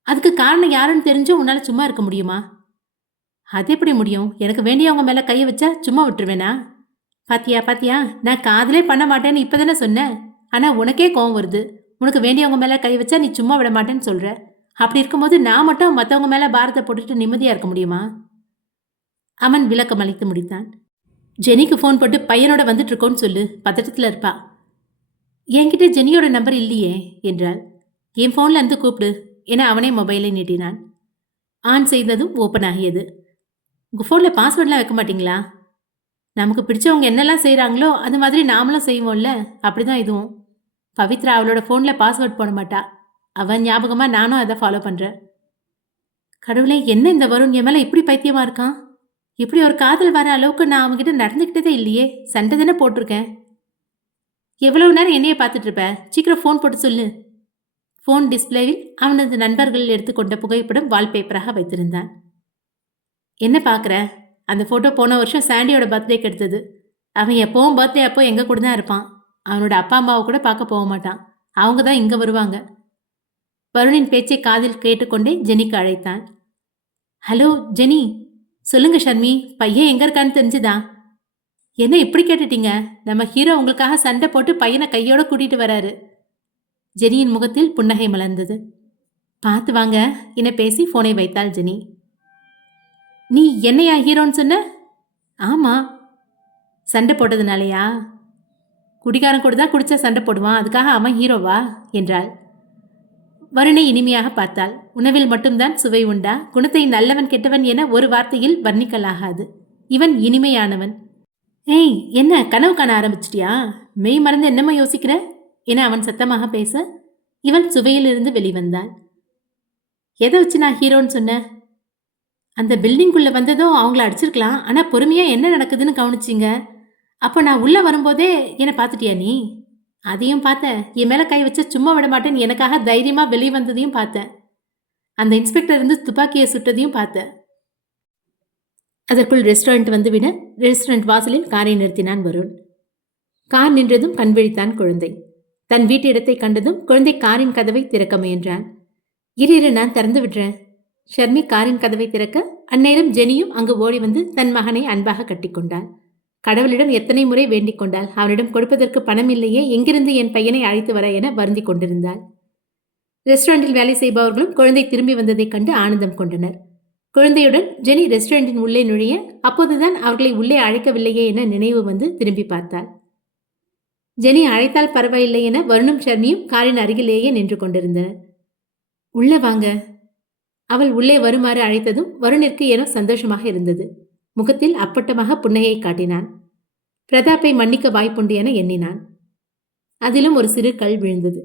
அதுக்கு காரணம் யாருன்னு தெரிஞ்சும் உன்னால சும்மா இருக்க முடியுமா? அது எப்படி முடியும்? எனக்கு வேண்டியவங்க மேல கையை வச்சா சும்மா விட்டுருவேனா? பாத்தியா பாத்தியா, நான் காதலே பண்ண மாட்டேன்னு இப்பதானே சொன்னேன். ஆனா உனக்கே கோவம் வருது. உனக்கு வேண்டியவங்க மேல கை வச்சா நீ சும்மா விட மாட்டேன்னு சொல்ற. அப்படி இருக்கும்போது நான் மட்டும் மற்றவங்க மேல பாரத்தை போட்டுட்டு நிம்மதியா இருக்க முடியுமா? அவன் விளக்கம் அளித்து முடித்தான். ஜெனிக்கு ஃபோன் போட்டு பையனோட வந்துட்டு இருக்கோன்னு சொல்லு, பதட்டத்தில் இருப்பா. என்கிட்ட ஜெனியோட நம்பர் இல்லையே என்றாள். என் ஃபோன்ல இருந்து கூப்பிடு என அவனே மொபைலை நீட்டினான். ஆன் செய்ததும் ஓப்பன் ஆகியது. உங்கள் ஃபோனில் பாஸ்வேர்ட்லாம் வைக்க மாட்டீங்களா? நமக்கு பிடிச்சவங்க என்னெல்லாம் செய்கிறாங்களோ அது மாதிரி நாமளும் செய்வோம்ல, அப்படிதான் இதுவும். பவித்ரா அவளோட ஃபோனில் பாஸ்வேர்ட் போட மாட்டா. அவன் ஞாபகமாக நானும் அதை ஃபாலோ பண்ணுறேன். கடவுளே, என்ன இந்த வருண் என் மேலே இப்படி பைத்தியமாக இருக்கான்? இப்படி ஒரு காதல் வர அளவுக்கு நான் அவங்ககிட்ட நடந்துக்கிட்டதே இல்லையே. சண்டை தானே போட்டிருக்கேன். எவ்வளவு நேரம் என்னையே பார்த்துட்டு இருப்ப? சீக்கிரம் ஃபோன் போட்டு சொல்லு. ஃபோன் டிஸ்பிளேவில் அவனது நண்பர்கள் எடுத்துக்கொண்ட புகைப்படம் வால்பேப்பராக வைத்திருந்தான். என்ன பார்க்குற? அந்த ஃபோட்டோ போன வருஷம் சாண்டியோட பர்த்டேக்கு எடுத்தது. அவன் எப்போவும் பர்த்டே அப்போ எங்கள் கூட தான் இருப்பான். அவனோட அப்பா அம்மாவை கூட பார்க்க போக மாட்டான். அவங்க தான் இங்கே வருவாங்க. வருணின் பேச்சை காதில் கேட்டுக்கொண்டே ஜெனிக்கு அழைத்தான். Hello Jenny. சொல்லுங்க ஷர்மி, பையன் எங்கே இருக்கான்னு தெரிஞ்சுதா? என்ன இப்படி கேட்டுட்டீங்க? நம்ம ஹீரோ உங்களுக்காக சண்டை போட்டு பையனை கையோட கூட்டிட்டு வராரு. ஜெனியின் முகத்தில் புன்னகை மலர்ந்தது. பார்த்து வாங்க என பேசி ஃபோனை வைத்தாள் ஜெனி. நீ என்னையா ஹீரோன்னு சொன்ன? ஆமா. சண்டை போட்டதுனாலயா? குடிகாரன் கூட தான் குடிச்சா சண்டை போடுவான், அதுக்காக அவன் ஹீரோவா என்றாள். வருணை இனிமையாக பார்த்தாள். உணவில் மட்டும்தான் சுவை உண்டா? குணத்தை நல்லவன் கெட்டவன் என ஒரு வார்த்தையில் வர்ணிக்கலாகாது. இவன் இனிமையானவன். ஏய், என்ன கனவு காண ஆரம்பிச்சிட்டியா? மெய் மறந்து என்னம்மா யோசிக்கிற என அவன் சத்தமாக பேச இவன் சுவையிலிருந்து வெளிவந்தாள். எதை வச்சு நான் ஹீரோன்னு சொன்னேன்? அந்த பில்டிங்குள்ளே வந்ததும் அவங்கள அடிச்சிருக்கலாம். ஆனால் பொறுமையாக என்ன நடக்குதுன்னு கவனிச்சிங்க. அப்போ நான் உள்ளே வரும்போதே என்னை பார்த்துட்டியா நீ? அதையும் பார்த்தேன். என் மேலே கை வச்ச சும்மா விட மாட்டேன்னு எனக்காக தைரியமாக வெளியே வந்ததையும் பார்த்தேன். அந்த இன்ஸ்பெக்டர் இருந்து துப்பாக்கியை சுட்டதையும் பார்த்தேன். அதற்குள் ரெஸ்டாரண்ட் வந்துவிட ரெஸ்டாரண்ட் வாசலில் காரை நிறுத்தினான் வருண். கார் நின்றதும் கண் விழித்தான் குழந்தை. தன் வீட்டு இடத்தை கண்டதும் குழந்தை காரின் கதவை திறக்க முயன்றான். இரு, நான் திறந்து விடுறேன். ஷர்மி காரின் கதவை திறக்க அந்நேரம் ஜெனியும் அங்கு ஓடி வந்து தன் மகனை அன்பாக கட்டிக்கொண்டாள். கடவுளிடம் எத்தனை முறை வேண்டிக் கொண்டாள். அவனிடம் கொடுப்பதற்கு பணம் இல்லையே, எங்கிருந்து என் பையனை அழைத்து வர என வருந்தி கொண்டிருந்தாள். ரெஸ்டாரண்டில் வேலை செய்பவர்களும் குழந்தை திரும்பி வந்ததைக் கண்டு ஆனந்தம் கொண்டனர். குழந்தையுடன் ஜெனி ரெஸ்டாரண்டின் உள்ளே நுழைய அப்போதுதான் அவர்களை உள்ளே அழைக்கவில்லையே என நினைவு வந்து திரும்பி பார்த்தாள். ஜெனி அழைத்தால் பரவாயில்லை என வருணும் ஷர்மியும் காரின் அருகிலேயே நின்று கொண்டிருந்தனர். உள்ள வாங்க. அவள் உள்ளே வருமாறு அழைத்ததும் வருணிற்கு ஏனோ சந்தோஷமாக இருந்தது. முகத்தில் அப்பட்டமாக புன்னகையை காட்டினான். பிரதாப்பை மன்னிக்க வாய்ப்புண்டு என எண்ணினான். அதிலும் ஒரு சிறு கல் விழுந்தது.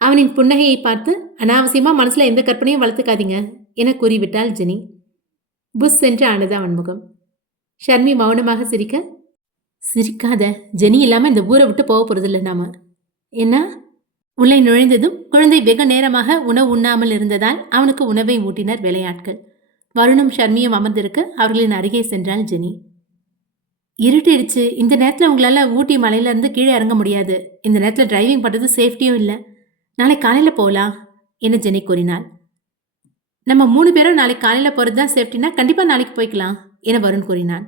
அவனின் புன்னகையை பார்த்து அனாவசியமா மனசுல எந்த கற்பனையும் வளர்த்துக்காதீங்க என கூறிவிட்டாள் ஜெனி. புஷ் என்று ஆனது அவன் முகம். ஷர்மி மௌனமாக சிரிக்க, சிரிக்காத, ஜெனி இல்லாம இந்த ஊரை விட்டு போக போறதில்லை நாம. என்ன? உள்ளே நுழைந்ததும் குழந்தை வெகு நேரமாக உணவு உண்ணாமல் இருந்ததால் அவனுக்கு உணவை ஊட்டினர் வேலையாட்கள். வருணும் ஷர்மியும் அமர்ந்திருக்க அவர்களின் அருகே சென்றாள் ஜெனி. இருட்டிடுச்சு, இந்த நேரத்தில் உங்களால ஊட்டி மலையில இருந்து கீழே இறங்க முடியாது. இந்த நேரத்தில் டிரைவிங் பண்றது சேஃப்டியும் இல்லை. நாளைக்கு காலையில போகலாம் என ஜெனி கூறினாள். நம்ம 3 பேரும் நாளைக்கு காலையில போறது தான் சேஃப்டினா கண்டிப்பா நாளைக்கு போய்க்கலாம் என வருண் கூறினான்.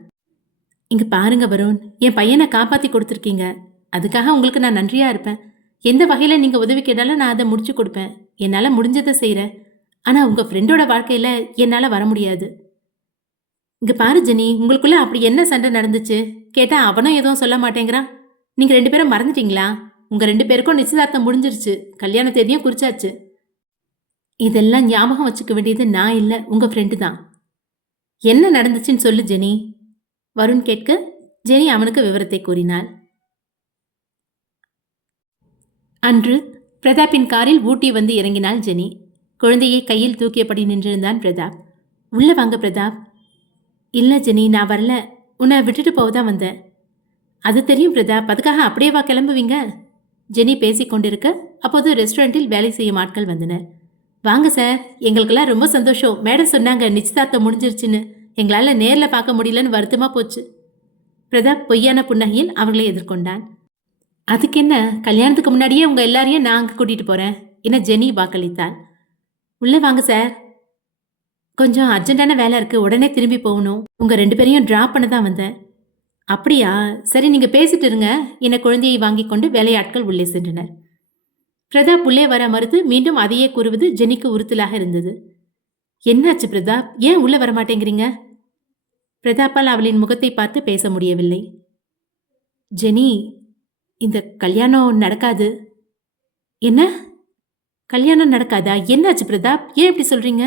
இங்க பாருங்க வருண், என் பையனை காப்பாத்தி கொடுத்துருக்கீங்க. அதுக்காக உங்களுக்கு நான் நன்றியா இருப்பேன். எந்த வகையில நீங்க உதவி கேட்டாலும் நான் அதை முடிச்சு கொடுப்பேன். என்னால முடிஞ்சதை செய்யறேன். ஆனா உங்க ஃப்ரெண்டோட வாழ்க்கையில என்னால வர முடியாது. இங்க பாரு ஜெனி, உங்களுக்குள்ள அப்படி என்ன சண்டை நடந்துச்சு? கேட்டா அவனும் எதுவும் சொல்ல மாட்டேங்கிறான். நீங்க 2 பேரும் மறந்துட்டீங்களா? உங்க 2 பேருக்கும் நிச்சயதார்த்தம் முடிஞ்சிருச்சு, கல்யாண தேதியும் குறிச்சாச்சு. இதெல்லாம் ஞாபகம் வச்சுக்க வேண்டியது நான் இல்ல, உங்க ஃப்ரெண்டு தான். என்ன நடந்துச்சுன்னு சொல்லு ஜெனி. வருண் கேட்க ஜெனி அவனுக்கு விவரத்தை கூறினாள். அன்று பிரதாப்பின் காரில் ஊட்டி வந்து இறங்கினாள் ஜெனி. குழந்தையை கையில் தூக்கியபடி நின்றிருந்தான் பிரதாப். உள்ள வாங்க பிரதாப். இல்ல ஜெனி, நான் வரல. உன்னை விட்டுட்டு போவதான் வந்தேன். அது தெரியும் பிரதாப், அதுக்காக அப்படியே வா கிளம்புவீங்க? ஜெனி பேசிக் கொண்டிருக்க அப்போது ரெஸ்டாரண்டில் வேலை செய்யும் ஆட்கள் வந்தனர். வாங்க சார், எங்களுக்கெல்லாம் ரொம்ப சந்தோஷம். மேடம் சொன்னாங்க நிச்சயதார்த்தம் முடிஞ்சிருச்சுன்னு. எங்களால் நேரில் பார்க்க முடியலன்னு வருத்தமா போச்சு. பிரதாப் பொய்யான புன்னகையில் அவர்களை எதிர்கொண்டான். அதுக்கு என்ன, கல்யாணத்துக்கு முன்னாடியே உங்க எல்லாரையும் நான் அங்கே கூட்டிட்டு போறேன் என ஜெனி வாக்களித்தாள். உள்ள வாங்க சார், கொஞ்சம் அர்ஜென்டான வேலை இருக்கு, உடனே திரும்பி போகணும். உங்க 2 பேரையும் டிராப் பண்ண தான் வந்தேன். அப்படியா, சரி நீங்க பேசிட்டு இருங்க என குழந்தையை வாங்கி கொண்டு வேலையாட்கள் உள்ளே சென்றனர். பிரதாப் உள்ளே வர மறுத்து மீண்டும் அதையே கூறுவது ஜெனிக்கு உறுத்தலாக இருந்தது. என்னாச்சு பிரதாப், ஏன் உள்ள வரமாட்டேங்கிறீங்க? பிரதாப்பால் அவளின் முகத்தை பார்த்து பேச முடியவில்லை. ஜெனி, இந்த கல்யாணம் நடக்காது. என்ன, கல்யாணம் நடக்காதா? என்னாச்சு பிரதாப், ஏன் இப்படி சொல்றீங்க?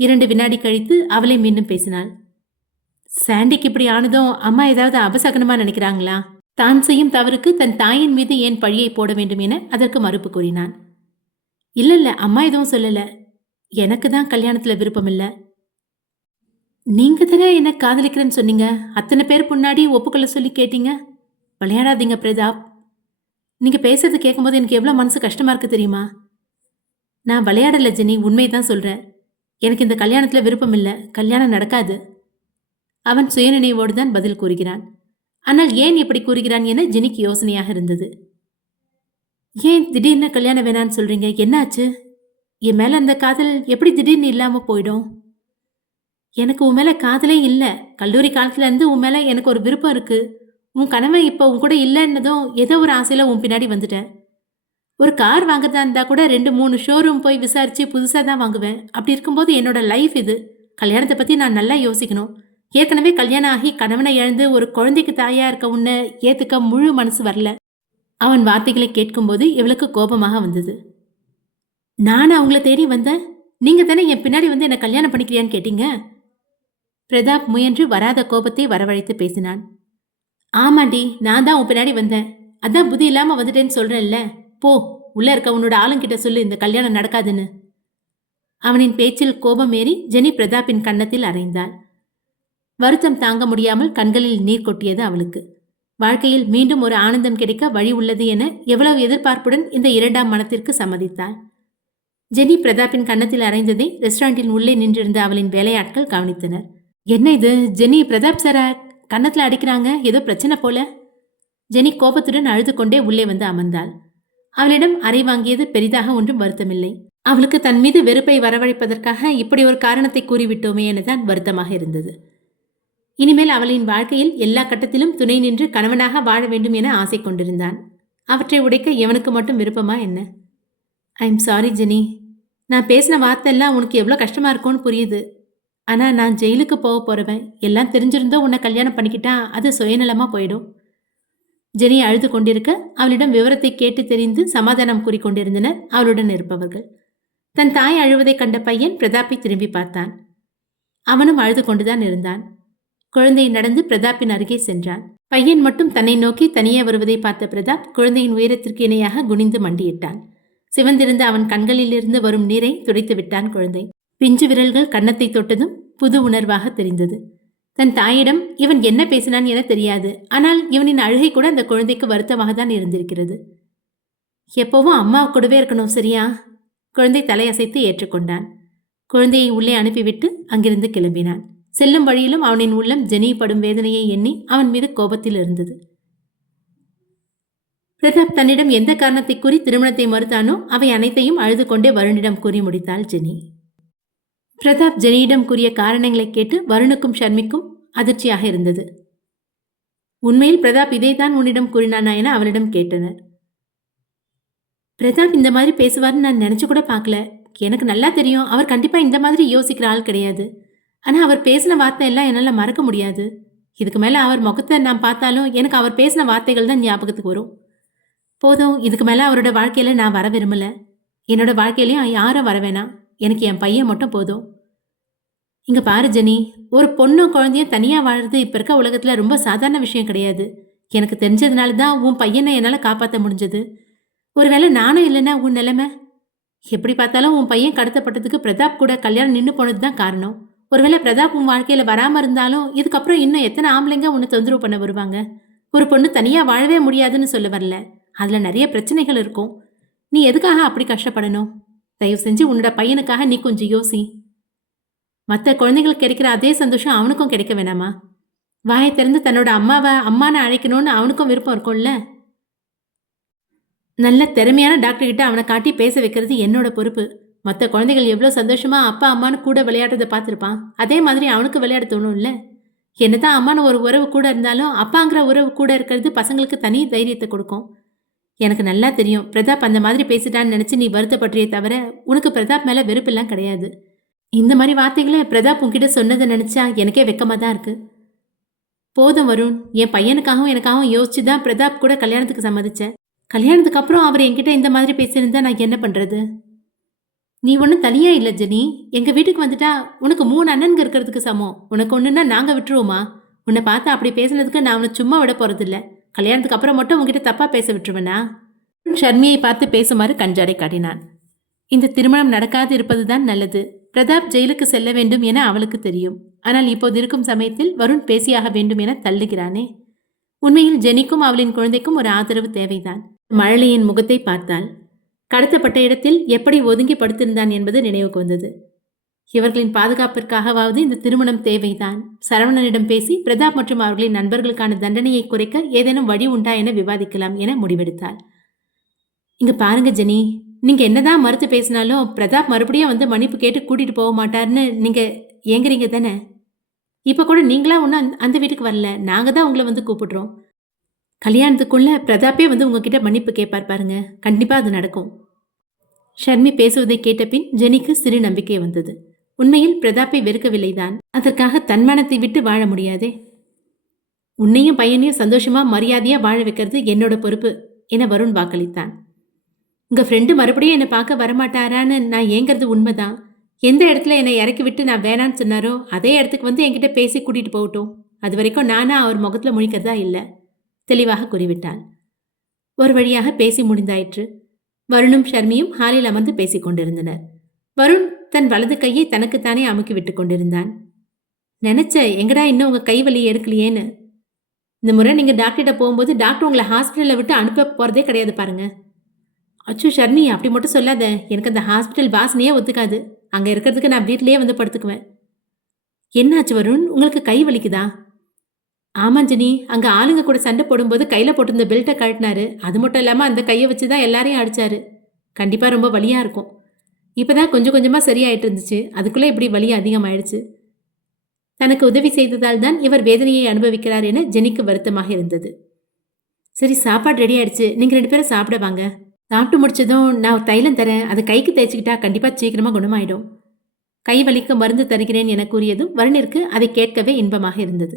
2 வினாடி கழித்து அவளை மீண்டும் பேசினாள். சாண்டிக்கு இப்படி ஆனதும் அம்மா ஏதாவது அபசகனமா நினைக்கிறாங்களா? தான் செய்யும் தவறுக்கு தன் தாயின் மீது ஏன் பழியை போட வேண்டும் என அதற்கு மறுப்பு கூறினான். இல்ல அம்மா எதுவும் சொல்லல. எனக்கு தான் கல்யாணத்துல விருப்பம் இல்ல. நீங்க தானே என்ன காதலிக்கிறேன்னு சொன்னீங்க. அத்தனை பேர் முன்னாடி ஒப்புக்கொள்ள சொல்லி கேட்டீங்க. விளையாடாதீங்க பிரதாப். நீங்க பேசுறது கேட்கும்போது எனக்கு எவ்வளவு மனசு கஷ்டமா இருக்கு தெரியுமா? நான் விளையாடல ஜெனி, உண்மைதான் சொல்றேன். எனக்கு இந்த கல்யாணத்துல விருப்பம் இல்ல, கல்யாணம் நடக்காது. அவன் சுயநினைவோடு தான் பதில் கூறுகிறான். ஆனால் ஏன் இப்படி கூறுகிறான் என ஜெனிக்கு யோசனையாக இருந்தது. ஏன் திடீர்னு கல்யாணம் வேணான்னு சொல்றீங்க? என்னாச்சு? என் மேல அந்த காதல் எப்படி திடீர்னு இல்லாம போயிடும்? எனக்கு உன் மேல காதலே இல்லை. கல்லூரி காலத்துல இருந்து உன் மேல எனக்கு ஒரு விருப்பம் இருக்கு. உன் கணவன் இப்போ உன் கூட இல்லைன்னதும் ஏதோ ஒரு ஆசையில உன் பின்னாடி வந்துட்டேன். ஒரு கார் வாங்குறதா இருந்தா கூட 2-3 ஷோரூம் போய் விசாரிச்சு புதுசா தான் வாங்குவேன். அப்படி இருக்கும்போது என்னோட லைஃப் இது. கல்யாணத்தை பத்தி நான் நல்லா யோசிக்கணும். ஏற்கனவே கல்யாணம் ஆகி கணவனை இழந்து ஒரு குழந்தைக்கு தாயா இருக்க உன்னை ஏத்துக்க முழு மனசு வரல. அவன் வார்த்தைகளை கேட்கும்போது இவளுக்கு கோபமாக வந்தது. நானும் அவங்கள தேடி வந்தேன். நீங்க தானே என் பின்னாடி வந்து என்ன கல்யாணம் பண்ணிக்கிறியான்னு கேட்டீங்க. பிரதாப் முயன்று வராத கோபத்தை வரவழைத்து பேசினான். ஆமாண்டி, நான் தான் உன் பின்னாடி வந்தேன். அதான் புத்தி இல்லாம வந்துட்டேன்னு சொல்றேன்ல. போ, உள்ள இருக்க உன்னோட ஆளுங்கிட்ட சொல்லு இந்த கல்யாணம் நடக்காதுன்னு. அவனின் பேச்சில் கோபம் ஏறி ஜெனி பிரதாப்பின் கன்னத்தில் அறைந்தாள். வருத்தம் தாங்க முடியாமல் கண்களில் நீர் கொட்டியது அவளுக்கு. வாழ்க்கையில் மீண்டும் ஒரு ஆனந்தம் கிடைக்க வழி உள்ளது என எவ்வளவு எதிர்பார்ப்புடன் இந்த 2ஆம் மனத்திற்கு சம்மதித்தாள். ஜெனி பிரதாப்பின் கன்னத்தில் அறைந்ததை ரெஸ்டாரண்டின் உள்ளே நின்றிருந்த அவளின் வேலையாட்கள் கவனித்தனர். என்ன இது, ஜெனி பிரதாப் சார கன்னத்தில் அடிக்கிறாங்க, ஏதோ பிரச்சனை போல. ஜெனி கோபத்துடன் அழுது கொண்டே உள்ளே வந்து அமர்ந்தாள். அவளிடம் அறை வாங்கியது பெரிதாக ஒன்றும் வருத்தமில்லை. அவளுக்கு தன் மீது வெறுப்பை வரவழைப்பதற்காக இப்படி ஒரு காரணத்தை கூறிவிட்டோமே எனதான் வருத்தமாக இருந்தது. இனிமேல் அவளின் வாழ்க்கையில் எல்லா கட்டத்திலும் துணை நின்று கணவனாக வாழ வேண்டும் என ஆசை கொண்டிருந்தான். அவற்றை உடைக்க எவனுக்கு மட்டும் விருப்பமா என்ன? I am sorry Jenny. நான் பேசின வார்த்தை எல்லாம் உனக்கு எவ்வளோ கஷ்டமா இருக்கும்னு புரியுது. ஆனா நான் ஜெயிலுக்கு போக போறவன். எல்லாம் தெரிஞ்சிருந்தோ உன்னை கல்யாணம் பண்ணிக்கிட்டா அது சுயநலமா போயிடும். ஜெனி அழுது கொண்டிருக்க அவளிடம் விவரத்தை கேட்டு தெரிந்து சமாதானம் கூறிக்கொண்டிருந்தனர் அவளுடன் இருப்பவர்கள். தன் தாய் அழுவதை கண்ட பையன் பிரதாப்பை திரும்பி பார்த்தான். அவனும் அழுது கொண்டுதான் இருந்தான். குழந்தை நடந்து பிரதாப்பின் அருகே சென்றான். பையன் மட்டும் தன்னை நோக்கி தனியே வருவதை பார்த்த பிரதாப் குழந்தையின் உயரத்திற்கு இணையாக குனிந்து மண்டியிட்டான். சிவந்திருந்த அவன் கண்களிலிருந்து வரும் நீரை துடைத்து விட்டான் குழந்தை. பிஞ்சு விரல்கள் கன்னத்தை தொட்டதும் புது உணர்வாக தெரிந்தது. தன் தாயிடம் இவன் என்ன பேசினான் என தெரியாது. ஆனால் இவனின் அழுகை கூட அந்த குழந்தைக்கு வருத்தமாக தான் இருந்திருக்கிறது. எப்பவும் அம்மா கூடவே இருக்கணும், சரியா? குழந்தை தலையசைத்து ஏற்றுக்கொண்டான். குழந்தையை உள்ளே அனுப்பிவிட்டு அங்கிருந்து கிளம்பினான். செல்லும் வழியிலும் அவனின் உள்ளம் ஜெனி படும் வேதனையை எண்ணி அவன் மீது கோபத்தில் இருந்தது. பிரதாப் தன்னிடம் எந்த காரணத்தை கூறி திருமணத்தை மறுத்தானோ அவை அனைத்தையும் அழுது கொண்டே வருணிடம் கூறி முடித்தாள் ஜெனி. பிரதாப் ஜெனியிடம் கூறிய காரணங்களை கேட்டு வருணுக்கும் ஷர்மிக்கும் அதிர்ச்சியாக இருந்தது. உண்மையில் பிரதாப் இதைத்தான் உன்னிடம் கூறினானா என அவளிடம் கேட்டனர். பிரதாப் இந்த மாதிரி பேசுவார்னு நான் நினைச்சு கூட பார்க்கல. எனக்கு நல்லா தெரியும், அவர் கண்டிப்பா இந்த மாதிரி யோசிக்கிற ஆள் கிடையாது. ஆனா அவர் பேசின வார்த்தை எல்லாம் என்னால மறக்க முடியாது. இதுக்கு மேல அவர் முகத்தை நான் பார்த்தாலும் எனக்கு அவர் பேசின வார்த்தைகள் தான் ஞாபகத்துக்கு வரும். போதும், இதுக்கு மேல அவரோட வாழ்க்கையில நான் வர விரும்பல. என்னோட வாழ்க்கையிலையும் யாரும் வர வேணாம். எனக்கு என் பையன் மட்டும் போதும். இங்க பாரு ஜெனி, ஒரு பொண்ணும் குழந்தையும் தனியா வாழறது இப்ப இருக்க உலகத்துல ரொம்ப சாதாரண விஷயம் கிடையாது. எனக்கு தெரிஞ்சதுனால தான் உன் பையனை என்னால காப்பாற்ற முடிஞ்சது. ஒருவேளை நானும் இல்லைன்னா உன் நிலைமை? எப்படி பார்த்தாலும் உன் பையன் கடத்தப்பட்டதுக்கு பிரதாப் கூட கல்யாணம் நின்று போனது தான் காரணம். ஒருவேளை பிரதாப் உன் வாழ்க்கையில வராம இருந்தாலும் இதுக்கப்புறம் இன்னும் எத்தனை ஆம்பளைங்க உன்னை தொந்தரவு பண்ண வருவாங்க. ஒரு பொண்ணு தனியா வாழவே முடியாதுன்னு சொல்ல வரல. அதுல நிறைய பிரச்சனைகள் இருக்கும். நீ எதுக்காக அப்படி கஷ்டப்படணும்? தயவு செஞ்சு உன்னோட பையனுக்காக நீ கொஞ்சம் யோசி. மற்ற குழந்தைங்களுக்கு கிடைக்கிற அதே சந்தோஷம் அவனுக்கும் கிடைக்க வேணாமா? வாயை திறந்து தன்னோட அம்மாவை அம்மானை அழைக்கணும்னு அவனுக்கும் விருப்பம் இருக்கும்ல. நல்ல திறமையான டாக்டர் கிட்ட அவனை காட்டி பேச வைக்கிறது என்னோட பொறுப்பு. மற்ற குழந்தைகள் எவ்வளோ சந்தோஷமா அப்பா அம்மானு கூட விளையாடுறதை பார்த்துருப்பான். அதே மாதிரி அவனுக்கு விளையாட தோணும்ல. என்னதான் அம்மானு ஒரு உறவு கூட இருந்தாலும் அப்பாங்கிற உறவு கூட இருக்கிறது பசங்களுக்கு தனி தைரியத்தை கொடுக்கும். எனக்கு நல்லா தெரியும், பிரதாப் அந்த மாதிரி பேசிட்டான்னு நினைச்சு நீ வருத்தப்பட்டியே தவிர உனக்கு பிரதாப் மேல வெறுப்பெல்லாம் கிடையாது. இந்த மாதிரி வார்த்தைகளை பிரதாப் உன்கிட்ட சொன்னதை நினைச்சா எனக்கே வெக்கமா தான் இருக்கு. போதும் வருண், என் பையனுக்காகவும் எனக்காகவும் யோசிச்சு தான் பிரதாப் கூட கல்யாணத்துக்கு சம்மதிச்சேன். கல்யாணத்துக்கு அப்புறம் அவர் என்கிட்ட இந்த மாதிரி பேசியிருந்தா நான் என்ன பண்றது? நீ ஒன்றும் தனியா இல்லை ஜெனி. எங்க வீட்டுக்கு வந்துட்டா உனக்கு 3 அண்ணன்க இருக்கிறதுக்கு சமம். உனக்கு ஒண்ணுன்னா நாங்க விட்டுருவோமா? உன்னை பார்த்து அப்படி பேசினதுக்கு நான் உன்னை சும்மா விட போறதில்ல. கல்யாணத்துக்கு அப்புறம் மட்டும் உங்ககிட்ட தப்பா பேச விட்டுருவேனா? ஷர்மியை பார்த்து பேசுமாறு கஞ்சாடை காட்டினான். இந்த திருமணம் நடக்காது இருப்பதுதான் நல்லது. பிரதாப் ஜெயிலுக்கு செல்ல வேண்டும் என அவளுக்கு தெரியும். ஆனால் இப்போது இருக்கும் சமயத்தில் வருண் பேசியாக வேண்டும் என தள்ளுகிறானே. உண்மையில் ஜெனிக்கும் அவளின் குழந்தைக்கும் ஒரு ஆதரவு தேவைதான். மழலையின் முகத்தை பார்த்தாள். கடத்தப்பட்ட இடத்தில் எப்படி ஒதுங்கி படுத்திருந்தான் என்பது நினைவுக்கு வந்தது. இவர்களின் பாதுகாப்பிற்காகவாவது இந்த திருமணம் தேவைதான். சரவணனிடம் பேசி பிரதாப் மற்றும் அவர்களின் நண்பர்களுக்கான தண்டனையை குறைக்க ஏதேனும் வழி உண்டா என விவாதிக்கலாம் என முடிவெடுத்தாள். இங்க பாருங்க ஜெனி, நீங்க என்னதான் மறுத்து பேசினாலும் பிரதாப் மறுபடியும் வந்து மன்னிப்பு கேட்டு கூட்டிட்டு போக மாட்டாருன்னு நீங்க ஏங்குறீங்க தானே? இப்ப கூட நீங்களா ஒன்றும் அந்த வீட்டுக்கு வரல, நாங்க தான் உங்களை வந்து கூப்பிடுறோம். கல்யாணத்துக்குள்ள பிரதாப்பே வந்து உங்ககிட்ட மன்னிப்பு கேட்பார் பாருங்க. கண்டிப்பா அது நடக்கும். ஷர்மி பேசுவதை கேட்ட பின் ஜெனிக்கு சிறு நம்பிக்கை வந்தது. உண்மையில் பிரதாப்பை வெறுக்கவில்லைதான். அதற்காக தன்மானத்தை விட்டு வாழ முடியாதே. உன்னையும் பையனையும் சந்தோஷமா மரியாதையா வாழ வைக்கிறது என்னோட பொறுப்பு என வருண் வாக்களித்தான். உங்க ஃப்ரெண்டு மறுபடியும் என்னை பார்க்க வரமாட்டாரான்னு நான் ஏங்கிறது உண்மைதான். எந்த இடத்துல என்னை இறக்கி விட்டு நான் வேணான்னு சொன்னாரோ அதே இடத்துக்கு வந்து என்கிட்ட பேசி கூட்டிட்டு போகட்டும். அது வரைக்கும் நானா அவர் முகத்துல முழிக்கிறதா இல்லை, தெளிவாக கூறிவிட்டாள். ஒரு வழியாக பேசி முடிந்தாயிற்று. வருணும் ஷர்மியும் ஹாலில் அமர்ந்து பேசிக் கொண்டிருந்தனர். வருண் தன் வலது கையை தனக்குத்தானே அமுக்கி விட்டு கொண்டிருந்தான். நினைச்ச எங்கடா இன்னும் உங்க கை வலி எடுக்கலையேன்னு. இந்த முறை நீங்க டாக்டர்கிட்ட போகும்போது டாக்டர் உங்களை ஹாஸ்பிட்டலில் விட்டு அனுப்ப போறதே கிடையாது பாருங்க. அச்சு ஷர்மி, அப்படி மட்டும் சொல்லாத. எனக்கு அந்த ஹாஸ்பிட்டல் வாசனையே ஒத்துக்காது. அங்க இருக்கிறதுக்கு நான் வீட்டிலேயே வந்து படுத்துக்குவேன். என்னாச்சு வருண், உங்களுக்கு கை வலிக்குதா? ஆமாஞ்சனி, அங்க ஆளுங்க கூட சண்டை போடும்போது கையில போட்டிருந்த பெல்ட்டை கழட்டினாரு. அது மட்டும் இல்லாம அந்த கையை வச்சுதான் எல்லாரையும் அடிச்சாரு. கண்டிப்பா ரொம்ப வலியா இருக்கும். இப்பதான் கொஞ்சம் கொஞ்சமா சரியாயிட்டு இருந்துச்சு, அதுக்குள்ள இப்படி வலி அதிகமாயிடுச்சு. தனக்கு உதவி செய்ததால் தான் இவர் வேதனையை அனுபவிக்கிறார் என ஜெனிக்கு வருத்தமாக இருந்தது. சரி, சாப்பாடு ரெடி ஆயிடுச்சு, நீங்க 2 பேரும் சாப்பிட வாங்க. சாப்பிட்டு முடிச்சதும் நான் ஒரு தைலம் தரேன், அதை கைக்கு தேய்ச்சிக்கிட்டா கண்டிப்பா சீக்கிரமா குணமாயிடும். கை வலிக்க மருந்து தருகிறேன் என கூறியதும் வருணிற்கு அதை கேட்கவே இன்பமாக இருந்தது.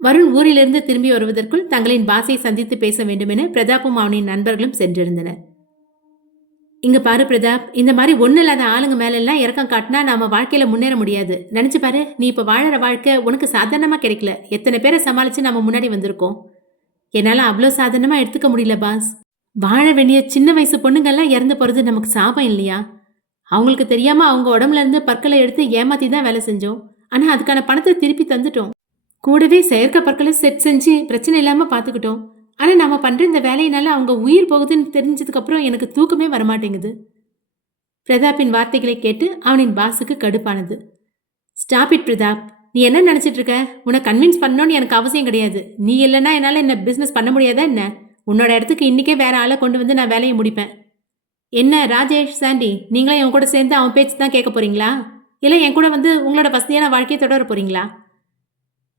வருண் ஊரிலிருந்து திரும்பி வருவதற்குள் தங்களின் பாஸை சந்தித்து பேச வேண்டும் என பிரதாப்பும் அவனின் நண்பர்களும் சென்றிருந்தனர். இங்க பாரு பிரதாப், இந்த மாதிரி ஒன்றும் இல்லாத ஆளுங்க மேலெல்லாம் இறக்கம் காட்டினா நாம வாழ்க்கையில முன்னேற முடியாது. நினைச்சு பாரு, நீ இப்ப வாழற வாழ்க்கை உனக்கு சாதாரணமா கிடைக்கல. எத்தனை பேரை சமாளிச்சு நம்ம முன்னாடி வந்திருக்கோம். என்னால அவ்வளோ சாதாரணமா எடுத்துக்க முடியல பாஸ். வாழ வேண்டிய சின்ன வயசு பொண்ணுங்கள்லாம் இறந்து போறது நமக்கு சாபம் இல்லையா? அவங்களுக்கு தெரியாம அவங்க உடம்புல இருந்து பற்களை எடுத்து ஏமாத்தி தான் வேலை செஞ்சோம். ஆனா அதுக்கான பணத்தை திருப்பி தந்துட்டோம். கூடவே செயற்கை பற்களை செட் செஞ்சு பிரச்சனை இல்லாம பார்த்துக்கிட்டோம். ஆனா நாம பண்ற இந்த வேலையினால அவங்க உயிர் போகுதுன்னு தெரிஞ்சதுக்கு அப்புறம் எனக்கு தூக்கமே வரமாட்டேங்குது. பிரதாப்பின் வார்த்தைகளை கேட்டு அவனின் பாஸுக்கு கடுப்பானது. Stop it Pratap. நீ என்ன நினைச்சிட்டு இருக்க? உன்னை கன்வின்ஸ் பண்ணணும்னு எனக்கு அவசியம் கிடையாது. நீ இல்லைன்னா என்னால் என்ன பிஸ்னஸ் பண்ண முடியாதா என்ன? உன்னோட இடத்துக்கு இன்னைக்கே வேற ஆளை கொண்டு வந்து நான் வேலையை முடிப்பேன். என்ன ராஜேஷ், சாண்டி, நீங்களும் என் கூட சேர்ந்து அவன் பேச்சு தான் கேட்க போறீங்களா? இல்லை என் கூட வந்து உங்களோட வசதியான வாழ்க்கையை தொடர போறீங்களா?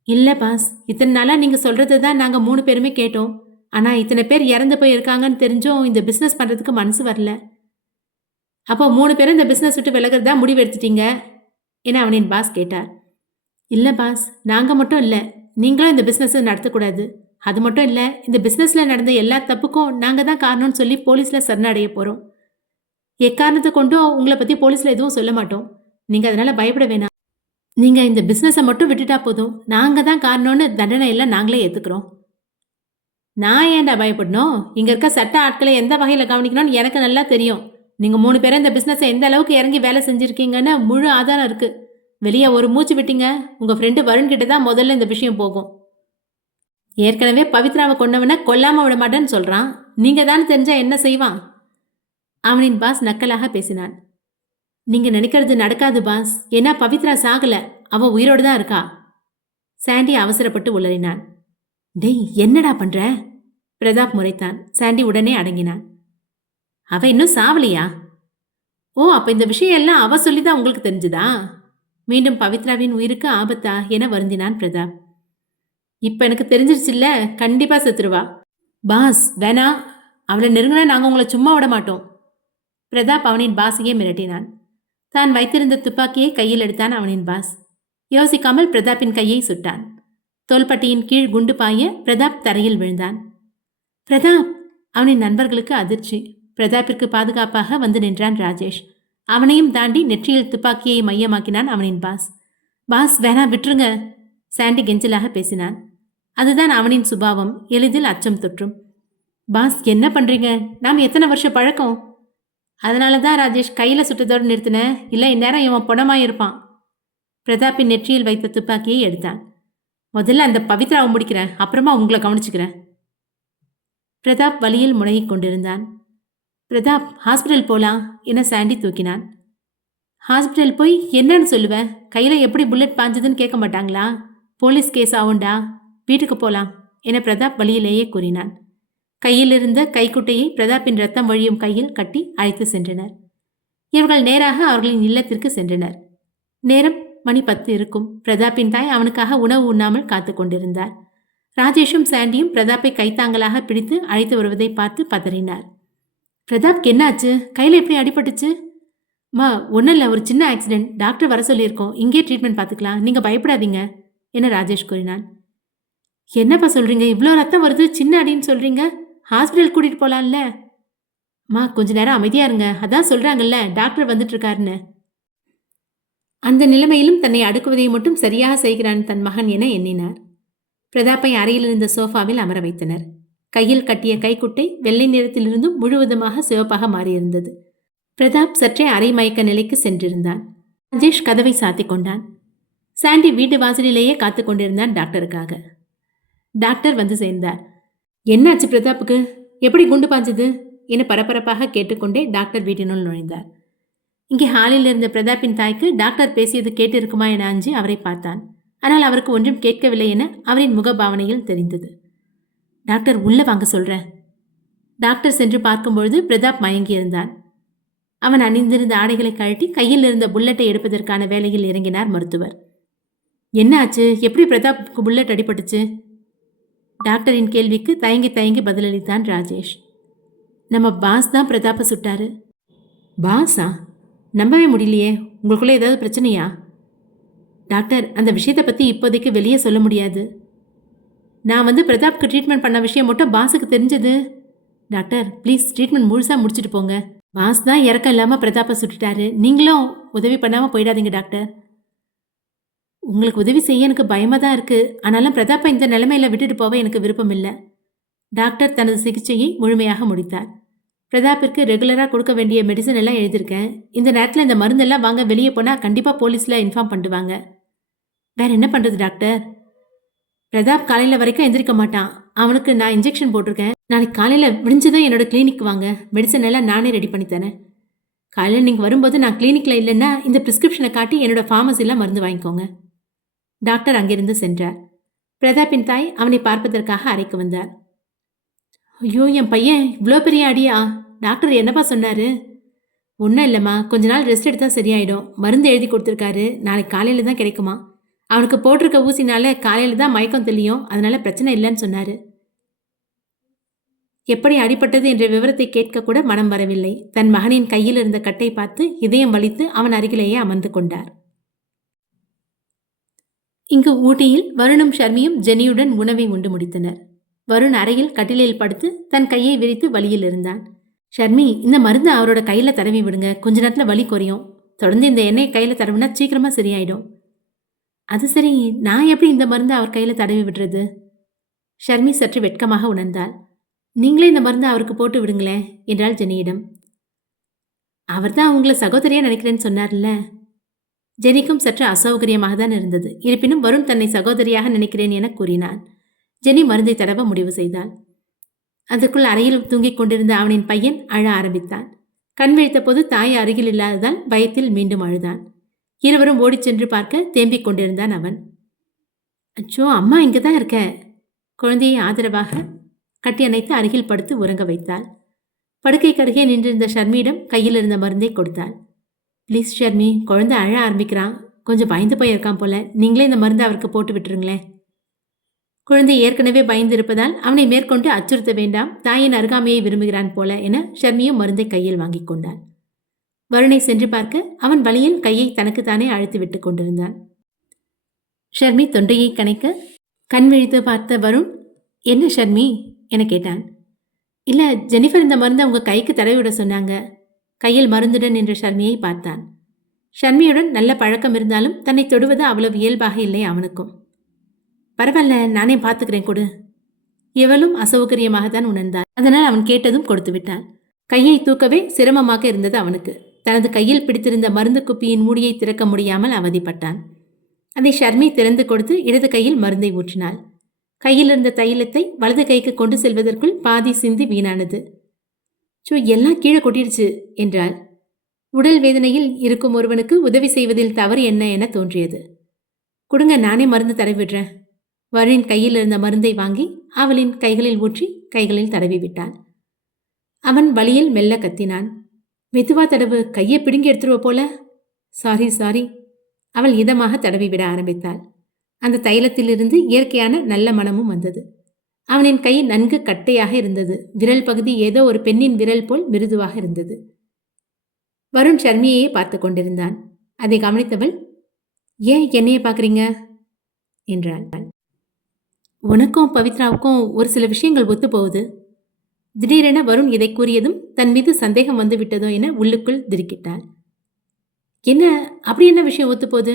இல்லை பாஸ், இத்தனை நாளாக நீங்கள் சொல்கிறது தான் நாங்கள் 3 பேருமே கேட்டோம். ஆனால் இத்தனை பேர் இறந்து போய் இருக்காங்கன்னு தெரிஞ்சும் இந்த பிஸ்னஸ் பண்ணுறதுக்கு மனசு வரல. அப்போ 3 பேரும் இந்த பிஸ்னஸ் விட்டு விலகிறதா முடிவு எடுத்துட்டீங்க என அவனின் பாஸ் கேட்டார். இல்லை பாஸ், நாங்கள் மட்டும் இல்லை, நீங்களும் இந்த பிஸ்னஸை நடத்தக்கூடாது. அது மட்டும் இல்லை, இந்த பிஸ்னஸில் நடந்த எல்லா தப்புக்கும் நாங்கள் தான் காரணம்னு சொல்லி போலீஸில் சரணடைய போகிறோம். எக்காரணத்தை கொண்டும் உங்களை பற்றி போலீஸில் எதுவும் சொல்ல மாட்டோம். நீங்கள் அதனால் பயப்பட வேணாம். நீங்கள் இந்த பிஸ்னஸை மட்டும் விட்டுட்டா போதும். நாங்கள் தான் காரணம்னு தண்டனை எல்லாம் நாங்களே ஏற்றுக்கிறோம். நான் ஏன்டா பயப்படணும்? இங்கே இருக்க சட்ட ஆட்களை எந்த வகையில் கவனிக்கணும்னு எனக்கு நல்லா தெரியும். நீங்கள் 3 பேரும் இந்த பிஸ்னஸை எந்த அளவுக்கு இறங்கி வேலை செஞ்சுருக்கீங்கன்னு முழு ஆதாரம் இருக்குது. வெளியே ஒரு மூச்சு விட்டீங்க, உங்கள் ஃப்ரெண்டு வருண் கிட்ட தான் முதல்ல இந்த விஷயம் போகும். ஏற்கனவே பவித்ராவை கொண்டவனை கொல்லாமல் விட மாட்டேன்னு சொல்கிறான். நீங்கள் தானே தெரிஞ்சால் என்ன செய்வான்? அவனின் பாஸ் நக்கலாக பேசினான். நீங்கள் நினைக்கிறது நடக்காது பாஸ். ஏன்னா பவித்ரா சாகலை, அவள் உயிரோடு தான் இருக்கா. சாண்டி அவசரப்பட்டு உளறினான். டேய், என்னடா பண்ற? பிரதாப் முறைத்தான். சாண்டி உடனே அடங்கினான். அவ இன்னும் சாவலையா? ஓ, அப்ப இந்த விஷயம் எல்லாம் அவ சொல்லிதான் உங்களுக்கு தெரிஞ்சுதா? மீண்டும் பவித்ராவின் உயிருக்கு ஆபத்தா என வருந்தினான் பிரதாப். இப்ப எனக்கு தெரிஞ்சிருச்சுல்ல, கண்டிப்பா செத்துருவா. பாஸ் வேணா, அவளை நெருங்கினா நாங்க உங்களை சும்மா விட மாட்டோம். பிரதாப் அவனின் பாஸையே மிரட்டினான். தான் வைத்திருந்த துப்பாக்கியை கையில் எடுத்தான் அவனின் பாஸ். யோசிக்காமல் பிரதாப்பின் கையை சுட்டான். தோள்பட்டியின் கீழ் குண்டு பாய பிரதாப் தரையில் விழுந்தான். பிரதாப்! அவனின் நண்பர்களுக்கு அதிர்ச்சி. பிரதாப்பிற்கு பாதுகாப்பாக வந்து நின்றான் ராஜேஷ். அவனையும் தாண்டி நெற்றியில் துப்பாக்கியை மையமாக்கினான் அவனின் பாஸ். பாஸ் வேணா, விட்டுருங்க. சாண்டி கெஞ்சலாக பேசினான். அதுதான் அவனின் சுபாவம், எளிதில் அச்சம் தொற்றும். பாஸ் என்ன பண்றீங்க? நாம் எத்தனை வருஷம் பழக்கம். அதனால தான் ராஜேஷ் கையில் சுட்டதோடு நிறுத்தின. இல்லை இந்நேரம் இவன் பொணமாயிருப்பான். பிரதாப்பின் நெற்றியில் வைத்த துப்பாக்கியை எடுத்தான். முதல்ல அந்த பவித்ராவை முடிக்கிறேன், அப்புறமா உங்களை கவனிச்சுக்கிறேன். பிரதாப் வழியில் முடங்கிக் கொண்டிருந்தான். பிரதாப், ஹாஸ்பிட்டல் போலாம் என சாண்டி தூக்கினான். ஹாஸ்பிட்டல் போய் என்னன்னு சொல்லுவேன்? கையில் எப்படி புல்லட் பாஞ்சதுன்னு கேட்க மாட்டாங்களா? போலீஸ் கேஸ் ஆகுண்டா. வீட்டுக்கு போலாம் என பிரதாப் வழியிலேயே கூறினான். கையில் இருந்த கைக்குட்டையை பிரதாப்பின் ரத்தம் வழியும் கையில் கட்டி அழைத்து சென்றனர். இவர்கள் நேராக அவர்களின் இல்லத்திற்கு சென்றனர். நேரம் மணி 10 இருக்கும். பிரதாப்பின் தாய் அவனுக்காக உணவு உண்ணாமல் காத்து கொண்டிருந்தார். ராஜேஷும் சாண்டியும் பிரதாப்பை கைத்தாங்களாக பிடித்து அழைத்து வருவதை பார்த்து பதறினார். பிரதாப்க்கு என்னாச்சு? கையில் எப்படி அடிபட்டுச்சு? மா, ஒன்றும் இல்லை, ஒரு சின்ன ஆக்சிடென்ட். டாக்டர் வர சொல்லியிருக்கோம், இங்கே ட்ரீட்மெண்ட் பார்த்துக்கலாம், நீங்கள் பயப்படாதீங்க என ராஜேஷ் கூறினான். என்னப்பா சொல்கிறீங்க? இவ்வளோ ரத்தம் வருது, சின்ன அடின்னு சொல்கிறீங்க. ஹாஸ்பிட்டல் கூட்டிகிட்டு போகலான்ல? மா, கொஞ்ச நேரம் அமைதியாக இருங்க. அதான் சொல்கிறாங்கல்ல, டாக்டர் வந்துட்டு இருக்காருன்னு. அந்த நிலைமையிலும் தன்னை அடுக்குவதை மட்டும் சரியாக செய்கிறான் தன் மகன் என எண்ணினார். பிரதாப்பை அறையில் இருந்த சோஃபாவில் அமர வைத்தனர். கையில் கட்டிய கைக்குட்டை வெள்ளை நிறத்திலிருந்தும் முழுவதுமாக சிவப்பாக மாறியிருந்தது. பிரதாப் சற்றே அரை மயக்க நிலைக்கு சென்றிருந்தான். ராஜேஷ் கதவை சாத்திக் கொண்டான். சாண்டி வீட்டு வாசலிலேயே காத்து கொண்டிருந்தான் டாக்டருக்காக. டாக்டர் வந்து சேர்ந்தார். என்னாச்சு பிரதாப்புக்கு? எப்படி குண்டு பாஞ்சது என பரபரப்பாக கேட்டுக்கொண்டே டாக்டர் வீட்டினுள் நுழைந்தார். இங்கே ஹாலில் இருந்த பிரதாப்பின் தாய்க்கு டாக்டர் பேசியது கேட்டு இருக்குமா என அஞ்சி அவரை பார்த்தான். ஆனால் அவருக்கு ஒன்றும் கேட்கவில்லை என அவரின் முகபாவனையில் தெரிந்தது. டாக்டர், உள்ள வாங்க சொல்றேன். டாக்டர் சென்று பார்க்கும்பொழுது பிரதாப் மயங்கியிருந்தான். அவன் அணிந்திருந்த ஆடைகளை கழட்டி கையில் இருந்த புல்லட்டை எடுப்பதற்கான வேலையில் இறங்கினார் மருத்துவர். என்ன ஆச்சு? எப்படி பிரதாப்புக்கு புல்லட் அடிபட்டுச்சு? டாக்டரின் கேள்விக்கு தயங்கி தயங்கி பதிலளித்தான் ராஜேஷ். நம்ம பாஸ் தான் பிரதாப்பை சுட்டாரு. பாஸா? நம்பவே முடியலையே. உங்களுக்குள்ள ஏதாவது பிரச்சனையா? டாக்டர், அந்த விஷயத்தை பற்றி இப்போதைக்கு வெளியே சொல்ல முடியாது. நான் வந்து பிரதாப்க்கு ட்ரீட்மெண்ட் பண்ண விஷயம் மட்டும் பாஸுக்கு தெரிஞ்சது. டாக்டர் ப்ளீஸ், ட்ரீட்மெண்ட் முழுசாக முடிச்சுட்டு போங்க. பாஸ் தான் இறக்கம் இல்லாமல் பிரதாப்பை சுட்டுட்டாரு. நீங்களும் உதவி பண்ணாமல் போயிடாதீங்க டாக்டர். உங்களுக்கு உதவி செய்ய எனக்கு பயமாக தான் இருக்குது. ஆனாலும் பிரதாப்பை இந்த நிலைமையில் விட்டுட்டு போக எனக்கு விருப்பம் இல்லை. டாக்டர் தனது சிகிச்சையை முழுமையாக முடித்தார். பிரதாப்பிற்கு ரெகுலராக கொடுக்க வேண்டிய மெடிசன் எல்லாம் எழுதியிருக்கேன். இந்த நேரத்தில் இந்த மருந்தெல்லாம் வாங்க வெளியே போனால் கண்டிப்பாக போலீஸில் இன்ஃபார்ம் பண்ணுவாங்க. வேற என்ன பண்றது டாக்டர்? பிரதாப் காலையில வரைக்கும் எந்திரிக்க மாட்டான். அவனுக்கு நான் இன்ஜெக்ஷன் போட்டிருக்கேன். நாளைக்கு காலையில விடிஞ்சதும் என்னோட கிளினிக் வாங்க. மெடிசன் எல்லாம் நானே ரெடி பண்ணி தரேன். காலையில நீங்க வரும்போது நான் கிளினிக்ல இல்லைன்னா இந்த பிரிஸ்கிரிப்ஷனை காட்டி என்னோட ஃபார்மசில மருந்து வாங்கிக்கோங்க. டாக்டர் அங்கிருந்து சென்றார். பிரதாப்பின் தாய் அவனை பார்ப்பதற்காக அறைக்கு வந்தார். ஐயோ, என் பையன் இவ்வளோ பெரிய அடியா? டாக்டர் என்னப்பா சொன்னாரு? ஒன்றும் இல்லைம்மா, கொஞ்ச நாள் ரெஸ்ட் எடுத்தா சரியாயிடும். மருந்து எழுதி கொடுத்துருக்காரு. நாளைக்கு காலையில தான் கிடைக்குமா. அவனுக்கு போட்டிருக்க ஊசினால காலையில தான் மயக்கம் தெளியும். அதனால பிரச்சனை இல்லைன்னு சொன்னாரு. எப்படி அடிபட்டது என்ற விவரத்தை கேட்க கூட மனம் வரவில்லை. தன் மகனின் கையில் இருந்த கட்டை பார்த்து இதயம் வலித்து அவன் அருகிலேயே அமர்ந்து கொண்டார். இங்கு ஊட்டியில் வருணும் ஷர்மியும் ஜெனியுடன் உணவை உண்டு முடித்தனர். வருண் அறையில் கட்டிலில் படுத்து தன் கையை விரித்து வலியில் இருந்தான். ஷர்மி, இந்த மருந்து அவரோட கையில தடவி விடுங்க. கொஞ்ச நேரத்துல வலி குறையும். தொடர்ந்து இந்த எண்ணெயை கையில தடவினா சீக்கிரமா சரியாயிடும். அது சரி, நான் எப்படி இந்த மருந்து அவர் கையில தடவி விடுறது? ஷர்மி சற்று வெட்கமாக உணர்ந்தாள். நீங்களே இந்த மருந்து அவருக்கு போட்டு விடுங்களேன் என்றாள் ஜெனியிடம். அவர் தான் உங்களை சகோதரியா நினைக்கிறேன்னு சொன்னார்ல. ஜெனிக்கும் சற்று அசௌகரியமாக தான் இருந்தது. இருப்பினும் வருண் தன்னை சகோதரியாக நினைக்கிறேன் என கூறினான். ஜெனி மருந்தை தடவ முடிவு செய்தாள். அதற்குள் அறையில் தூங்கிக் கொண்டிருந்த அவனின் பையன் அழ ஆரம்பித்தான். கண் விழித்த போது தாய் அருகில் இல்லாததால் பயத்தில் மீண்டும் அழுதான். இருவரும் ஓடிச் சென்று பார்க்க தேம்பிக் கொண்டிருந்தான் அவன். அச்சோ, அம்மா இங்கதான் இருக்க. குழந்தையை ஆதரவாக கட்டி அணைத்து அருகில் படுத்து உறங்க வைத்தாள். படுக்கைக்கு அருகே நின்றிருந்த ஷர்மியிடம் கையில் இருந்த மருந்தை கொடுத்தாள். ப்ளீஸ் ஷர்மி, குழந்தை அழ ஆரம்பிக்கிறான். கொஞ்சம் பயந்து போயிருக்கான் போல. நீங்களே இந்த மருந்து அவருக்கு போட்டு விட்டுருங்களேன். குழந்தை ஏற்கனவே பயந்து இருப்பதால் அவனை மேற்கொண்டு அச்சுறுத்த வேண்டாம், தாயின் அருகாமையை விரும்புகிறான் போல என ஷர்மியும் மருந்தை கையில் வாங்கி கொண்டாள். வருணை சென்று பார்க்க அவன் வழியில் கையை தனக்குத்தானே அழைத்து விட்டு கொண்டிருந்தான். ஷர்மி தொண்டையை கணைக்க கண் விழித்து பார்த்த வருண், என்ன ஷர்மி என கேட்டான். இல்ல, ஜெனிஃபர் இந்த மருந்து அவங்க கைக்கு தடவிவிட சொன்னாங்க. கையில் மருந்துடன் நின்ற ஷர்மியை பார்த்தான். ஷர்மியுடன் நல்ல பழக்கம் இருந்தாலும் தன்னை தொடுவது அவ்வளவு இயல்பாக இல்லை அவனுக்கும். பரவாயில்ல, நானே பார்த்துக்கிறேன் கொடு. இவளும் அசௌகரியமாகத்தான் உணர்ந்தாள். அதனால் அவன் கேட்டதும் கொடுத்து விட்டான். கையை தூக்கவே சிரமமாக இருந்தது அவனுக்கு. தனது கையில் பிடித்திருந்த மருந்து குப்பியின் மூடியை திறக்க முடியாமல் அவதிப்பட்டான். அதை ஷர்மி திறந்து கொடுத்து இடது கையில் மருந்தை ஊற்றினாள். கையில் இருந்த தைலத்தை வலது கைக்கு கொண்டு செல்வதற்குள் பாதி சிந்தி வீணானது. எல்லாம் கீழே கொட்டிடுச்சு என்றாள். உடல் வேதனையில் இருக்கும் ஒருவனுக்கு உதவி செய்வதில் தவறு என்ன என தோன்றியது. கொடுங்க, நானே மருந்து தடவிடுறேன். வருணின் கையில் இருந்த மருந்தை வாங்கி அவளின் கைகளில் ஊற்றி கைகளில் தடவி விட்டான். அவன் வலியில் மெல்ல கத்தினான். மெதுவா தடவு, கையை பிடுங்கி எடுத்துருவ போல. சாரி. அவள் இதமாக தடவி விட ஆரம்பித்தாள். அந்த தைலத்திலிருந்து இயற்கையான நல்ல மனமும் வந்தது. அவனின் கை நன்கு கட்டையாக இருந்தது. விரல் பகுதி ஏதோ ஒரு பெண்ணின் விரல் போல் மிருதுவாக இருந்தது. வருண் ஷர்மியையே பார்த்து கொண்டிருந்தான். அதை கவனித்தவள், ஏன் என்னையே பார்க்குறீங்க என்றாள். உனக்கும் பவித்ராவுக்கும் ஒரு சில விஷயங்கள் ஒத்து போகுது. திடீரென வருண் இதை கூறியதும் தன் மீது சந்தேகம் வந்து விட்டதோ என உள்ளுக்குள் திடுக்கிட்டாள். என்ன, அப்படி என்ன விஷயம் ஒத்து போகுது?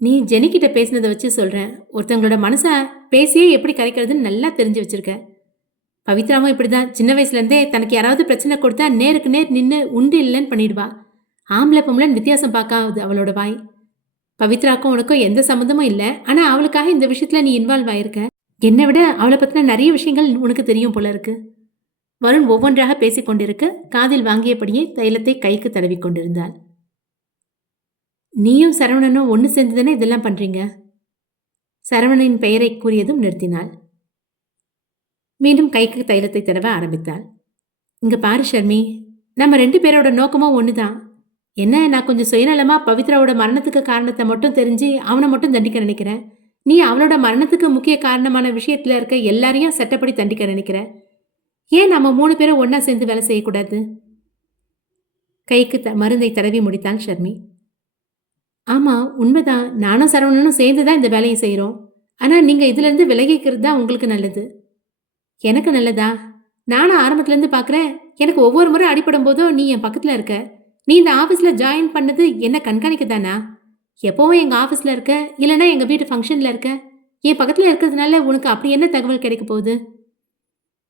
நீ ஜெனிக்கிட்ட பேசினதை வச்சு சொல்கிறேன். ஒருத்தவங்களோட மனசை பேசியே எப்படி கரைக்கிறதுன்னு நல்லா தெரிஞ்சு வச்சிருக்க. பவித்ராவும் இப்படிதான். சின்ன வயசுலேருந்தே தனக்கு யாராவது பிரச்சனை கொடுத்தா நேருக்கு நேர் நின்று உண்டு இல்லைன்னு பண்ணிடுவா. ஆம்பளை பொம்பளைன்னு வித்தியாசம் பார்க்காது அவளோட வாய். பவித்ராக்கும் உனக்கும் எந்த சம்மந்தமும் இல்லை. ஆனால் அவளுக்காக இந்த விஷயத்தில் நீ இன்வால்வ் ஆயிருக்க. என்னை விட அவளை பற்றின நிறைய விஷயங்கள் உனக்கு தெரியும் போல இருக்கு. வருண் ஒவ்வொன்றாக பேசிக்கொண்டிருக்க காதில் வாங்கியபடியே தைலத்தை கைக்கு தடவி கொண்டிருந்தாள். நீயும் சரவணனும் ஒன்று சேர்ந்துதானே இதெல்லாம் பண்ணுறீங்க? சரவணனின் பெயரை கூறியதும் நிறுத்தினாள். மீண்டும் கைக்கு தைலத்தை தடவ ஆரம்பித்தாள். இங்கே பாரு ஷர்மி, நம்ம 2 பேரோட நோக்கமும் ஒன்று தான். என்ன, நான் கொஞ்சம் சுயநலமாக பவித்ராவோட மரணத்துக்கு காரணத்தை மட்டும் தெரிஞ்சு அவனை மட்டும் தண்டிக்க நினைக்கிறேன். நீ அவளோட மரணத்துக்கு முக்கிய காரணமான விஷயத்தில் இருக்க எல்லாரையும் சட்டப்படி தண்டிக்க நினைக்கிற. ஏன் நம்ம 3 பேரும் ஒன்றா சேர்ந்து வேலை செய்யக்கூடாது? கைக்கு மருந்தை தடவி முடித்தாள் ஷர்மி. ஆமாம், உண்மைதான். நானும் சரவணனும் சேர்ந்து தான் இந்த வேலையை செய்கிறோம். ஆனால் நீங்கள் இதிலேருந்து விலகிக்கிறது தான் உங்களுக்கு நல்லது. எனக்கு நல்லதா? நானும் ஆரம்பத்துலேருந்து பார்க்குறேன். எனக்கு ஒவ்வொரு முறை அடிப்படும் போதும் நீ என் பக்கத்தில் இருக்க. நீ இந்த ஆஃபீஸில் ஜாயின் பண்ணது என்ன கண்காணிக்க தானா? எப்போவும் எங்கள் ஆஃபீஸில் இருக்க, இல்லைனா எங்கள் வீட்டு ஃபங்க்ஷனில் இருக்க. என் பக்கத்தில் இருக்கிறதுனால உனக்கு அப்படி என்ன தகவல் கிடைக்க போகுது?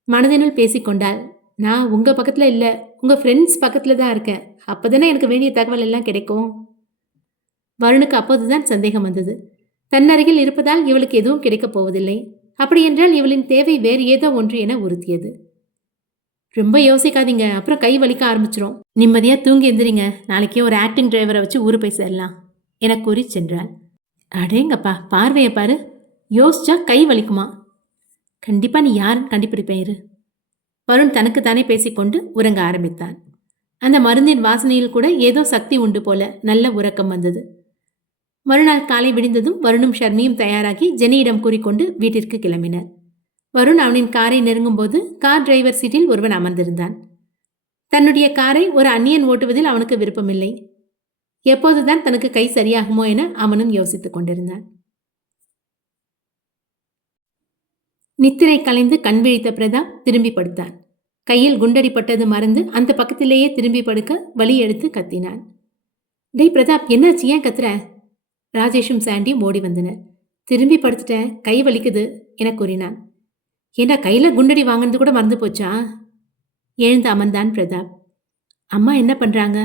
மனதினுள் பேசிக்கொண்டாள். நான் உங்கள் பக்கத்தில் இல்லை, உங்கள் ஃப்ரெண்ட்ஸ் பக்கத்தில் தான் இருக்கேன். அப்போ தானே எனக்கு வேண்டிய தகவல் எல்லாம் கிடைக்கும். வருணுக்கு அப்போதுதான் சந்தேகம் வந்தது. தன்னருகில் இருப்பதால் இவளுக்கு எதுவும் கிடைக்கப் போவதில்லை. அப்படியென்றால் இவளின் தேவை வேறு ஏதோ ஒன்று என உறுத்தியது. ரொம்ப யோசிக்காதீங்க, அப்புறம் கை வலிக்க ஆரம்பிச்சிரும். நிம்மதியா தூங்கி எந்திரிங்க, நாளைக்கே ஒரு ஆக்டிங் டிரைவரை வச்சு ஊரு போய் சேரலாம் என கூறி சென்றாள். அடேங்கப்பா, பார்வையை பாரு, யோசிச்சா கை வலிக்குமா? கண்டிப்பா நீ யாருன்னு கண்டுபிடிப்பேன் இரு. வருண் தனக்குத்தானே பேசிக்கொண்டு உறங்க ஆரம்பித்தான். அந்த மருந்தின் வாசனையில் கூட ஏதோ சக்தி உண்டு போல நல்ல உறக்கம் வந்தது. மறுநாள் காலை விடிந்ததும் வருணும் ஷர்மியும் தயாராகி ஜெனியிடம் கூறிக்கொண்டு வீட்டிற்கு கிளம்பினர். வருண் அவனின் காரை நெருங்கும் போது கார் டிரைவர் சீட்டில் ஒருவன் அமர்ந்திருந்தான். தன்னுடைய காரை ஒரு அந்நியன் ஓட்டுவதில் அவனுக்கு விருப்பமில்லை. எப்போதுதான் தனக்கு கை சரியாகுமோ என அவனும் யோசித்துக் கொண்டிருந்தான். நித்திரை கலைந்து கண் விழித்த பிரதாப் திரும்பி படுத்தான். கையில் குண்டடிப்பட்டது மறந்து அந்த பக்கத்திலேயே திரும்பி படுக்க வலி எடுத்து கத்தினான். டேய் பிரதாப், என்னாச்சு, ஏன் கத்துற? ராஜேஷும் சாண்டியும் ஓடி வந்தனர். திரும்பி படுத்துட்டேன், கை வலிக்குது என கூறினான். ஏண்டா, கையில குண்டடி வாங்கினது கூட மறந்து போச்சா? எழுந்து அமர்ந்தான் பிரதாப். அம்மா என்ன பண்றாங்க?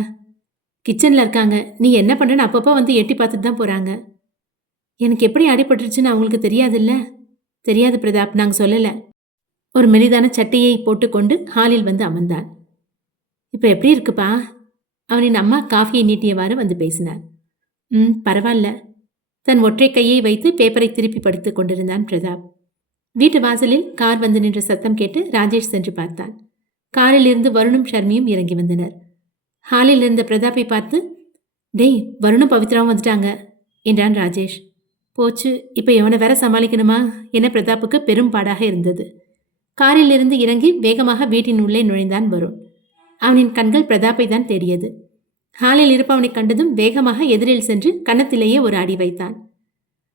கிச்சன்ல இருக்காங்க. நீ என்ன பண்றன்னு அப்பப்போ வந்து எட்டி பார்த்துட்டு தான் போறாங்க. எனக்கு எப்படி அடிபட்டுருச்சுன்னு அவங்களுக்கு தெரியாதுல்ல? தெரியாது பிரதாப், நாங்க சொல்லல. ஒரு மெலிதான சட்டையை போட்டுக்கொண்டு ஹாலில் வந்து அமர்ந்தான். இப்ப எப்படி இருக்குப்பா? அவனின் அம்மா காஃபியை நீட்டியவாறு வந்து பேசினார். பரவாயில்ல. தன் ஒற்றை கையை வைத்து பேப்பரை திருப்பி படித்துக் கொண்டிருந்தான் பிரதாப். வீட்டு வாசலில் கார் வந்து நின்ற சத்தம் கேட்டு ராஜேஷ் சென்று பார்த்தான். காரில் இருந்து வருணும் ஷர்மியும் இறங்கி வந்தனர். ஹாலில் இருந்த பிரதாப்பை பார்த்து, டேய், வருணும் பவித்ராவும் வந்துட்டாங்க என்றான் ராஜேஷ். போச்சு, இப்ப இவனை வேற சமாளிக்கணுமா என பிரதாப்புக்கு பெரும் பாடாக இருந்தது. காரில் இருந்து இறங்கி வேகமாக வீட்டின் உள்ளே நுழைந்தான் வருண். அவனின் கண்கள் பிரதாப்பை தான் தேடியது. ஹாலில் இருப்பவனை கண்டதும் வேகமாக எதிரில் சென்று கன்னத்திலேயே ஒரு அடி வைத்தான்.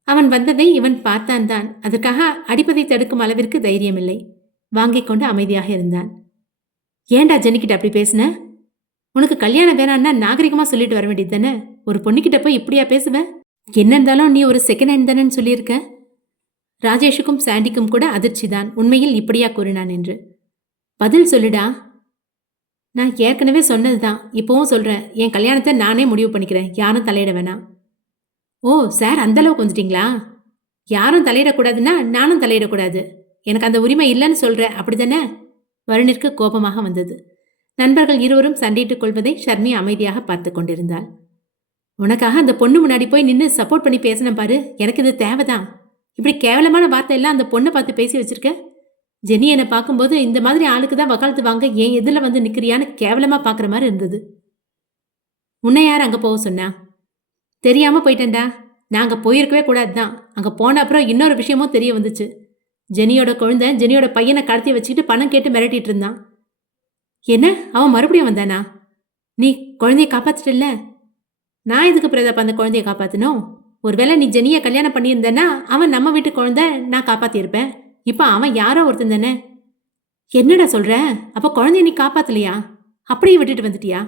அவன் வந்ததை இவன் பார்த்தான் தான். அதற்காக அடிப்பதை தடுக்கும் அளவிற்கு தைரியமில்லை. வாங்கிக் கொண்டு அமைதியாக இருந்தான். ஏண்டா ஜெனிக்கிட்ட அப்படி பேசுன? உனக்கு கல்யாணம் வேணான்னா நாகரிகமா சொல்லிட்டு வர வேண்டியது தானே? ஒரு பொண்ணுக்கிட்ட போய் இப்படியா பேசுவ? என்ன இருந்தாலும் நீ ஒரு செகண்ட் ஹேண்ட் தானேன்னு சொல்லியிருக்க. ராஜேஷுக்கும் சாண்டிக்கும் கூட அதிர்ச்சிதான், உண்மையில் இப்படியா கூறினான் என்று. பதில் சொல்லுடா. நான் ஏற்கனவே சொன்னதுதான், இப்பவும் சொல்றேன். என் கல்யாணத்தை நானே முடிவு பண்ணிக்கிறேன், யாரும் தலையிட வேணாம். ஓ சார், அந்த அளவுக்கு வந்துட்டீங்களா? யாரும் தலையிடக்கூடாதுன்னா நானும் தலையிடக்கூடாது. எனக்கு அந்த உரிமை இல்லைன்னு சொல்ற, அப்படித்தானே? வருணிற்கு கோபமாக வந்தது. நண்பர்கள் இருவரும் சண்டையிட்டுக் கொள்வதை ஷர்மி அமைதியாக பார்த்து கொண்டிருந்தாள். உனக்காக அந்த பொண்ணு முன்னாடி போய் நின்று சப்போர்ட் பண்ணி பேசின பாரு, எனக்கு இது தேவைதான். இப்படி கேவலமான வார்த்தை எல்லாம் அந்த பொண்ணை பார்த்து பேசி வச்சிருக்க. ஜெனி என்னை பார்க்கும்போது இந்த மாதிரி ஆளுக்கு தான் வக்காலத்து வாங்க ஏன் எதில் வந்து நிற்கிறியான்னு கேவலமாக பார்க்குற மாதிரி இருந்தது. உன்னை யார் அங்கே போக சொன்னா? தெரியாமல் போயிட்டேன்டா. நான் அங்கே போயிருக்கவே கூடாது தான். அங்கே போன அப்புறம் இன்னொரு விஷயமும் தெரிய வந்துச்சு. ஜெனியோட குழந்தை ஜெனியோட பையனை கடத்தி வச்சுக்கிட்டு பணம் கேட்டு மிரட்டிட்டு இருந்தான். என்ன, அவன் மறுபடியும் வந்தானா? நீ குழந்தைய காப்பாத்திட்டல? நான் எதுக்கு பிரதாப் அந்த குழந்தைய காப்பாற்றணும்? ஒருவேளை நீ ஜெனியை கல்யாணம் பண்ணியிருந்தேன்னா அவன் நம்ம வீட்டு குழந்தை, நான் காப்பாற்றியிருப்பேன். இப்போ அவன் யாரோ ஒருத்தன் தானே. என்னடா சொல்ற? அப்போ குழந்தைய நீ காப்பாத்தலையா? அப்படியே விட்டுட்டு வந்துட்டியா?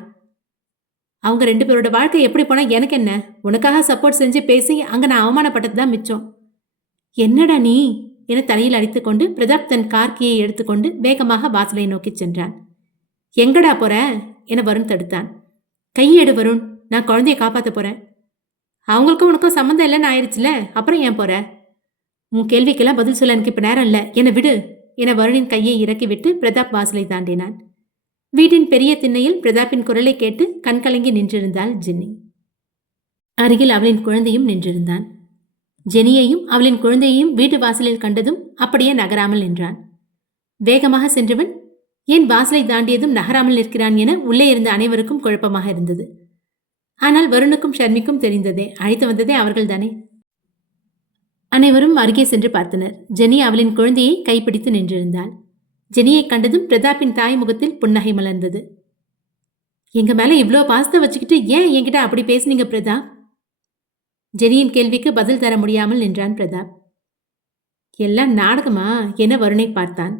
அவங்க 2 பேரோட வாழ்க்கை எப்படி போனா எனக்கு என்ன? உனக்காக சப்போர்ட் செஞ்சு பேசி அங்க நான் அவமானப்பட்டது தான் மிச்சம். என்னடா நீ என தலையில் அடித்துக்கொண்டு பிரதாப் தன் கார் கீயை எடுத்துக்கொண்டு வேகமாக வாசலை நோக்கி சென்றான். எங்கடா போற என வருண் தடுத்தான். கையெடு வருண், நான் குழந்தைய காப்பாற்ற போறேன். அவங்களுக்கும் உனக்கும் சம்மந்தம் இல்லைன்னு ஆயிடுச்சுல, அப்புறம் ஏன் போற? உன் கேள்விக்கெல்லாம் பதில் சொல்ல எனக்கு இப்ப நேரம் இல்லை, என்னை விடு என வருணின் கையை இறக்கிவிட்டு பிரதாப் வாசலை தாண்டினான். வீட்டின் பெரிய திண்ணையில் பிரதாப்பின் குரலை கேட்டு கண்கலங்கி நின்றிருந்தாள் ஜெனி. அருகில் அவளின் குழந்தையும் நின்றிருந்தான். ஜெனியையும் அவளின் குழந்தையையும் வீட்டு வாசலில் கண்டதும் அப்படியே நகராமல் நின்றான். வேகமாக சென்றவன் ஏன் வாசலை தாண்டியதும் நகராமல் நிற்கிறான் என உள்ளே இருந்த அனைவருக்கும் குழப்பமாக இருந்தது. ஆனால் வருணுக்கும் ஷர்மிக்கும் தெரிந்ததே, அழைத்து வந்ததே அவர்கள்தானே. அனைவரும் அருகே சென்று பார்த்தனர். ஜெனி அவளின் குழந்தையை கைப்பிடித்து நின்றிருந்தாள். ஜெனியை கண்டதும் பிரதாப்பின் தாய் முகத்தில் புன்னகை மலர்ந்தது. எங்க மேல இவ்வளோ பாசத்தை வச்சுக்கிட்டு ஏன் என்கிட்ட அப்படி பேசுனீங்க பிரதாப்? ஜெனியின் கேள்விக்கு பதில் தர முடியாமல் நின்றான் பிரதாப். எல்லாம் நாடகமா என வருணை பார்த்தான்.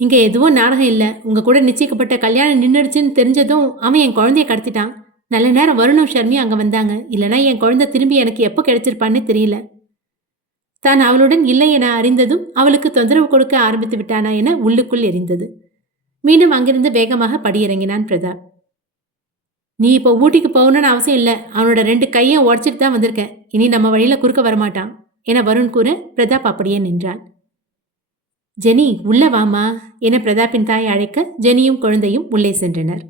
இங்க எதுவும் நாடகம் இல்லை. உங்க கூட நிச்சயிக்கப்பட்ட கல்யாணம் நின்றுடுச்சுன்னு தெரிஞ்சதும் அவன் என் குழந்தைய கடத்திட்டான். நல்ல நேரம் வருணும் ஷர்மி அங்க வந்தாங்க. இல்லைனா என் குழந்தை திரும்பி எனக்கு எப்போ கிடைச்சிருப்பான்னு தெரியல. தான் அவளுடன் இல்லை என அறிந்ததும் அவளுக்கு தொந்தரவு கொடுக்க ஆரம்பித்து விட்டானா என உள்ளுக்குள் எரிந்தது. மீண்டும் அங்கிருந்து வேகமாக படியிறங்கினான் பிரதாப். நீ இப்போ ஊட்டிக்கு போகணும்னு அவசியம் இல்லை. அவனோட 2 கையும் உடச்சிட்டு தான் வந்திருக்கேன். இனி நம்ம வழியில குறுக்க வரமாட்டான் என வருண் கூற பிரதாப் அப்படியே நின்றான். ஜெனி உள்ள வாமா என பிரதாப்பின் தாய் அழைக்க ஜெனியும் குழந்தையும் உள்ளே சென்றனர்.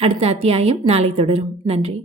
அடுத்த அத்தியாயம் நாளை தொடரும். நன்றி.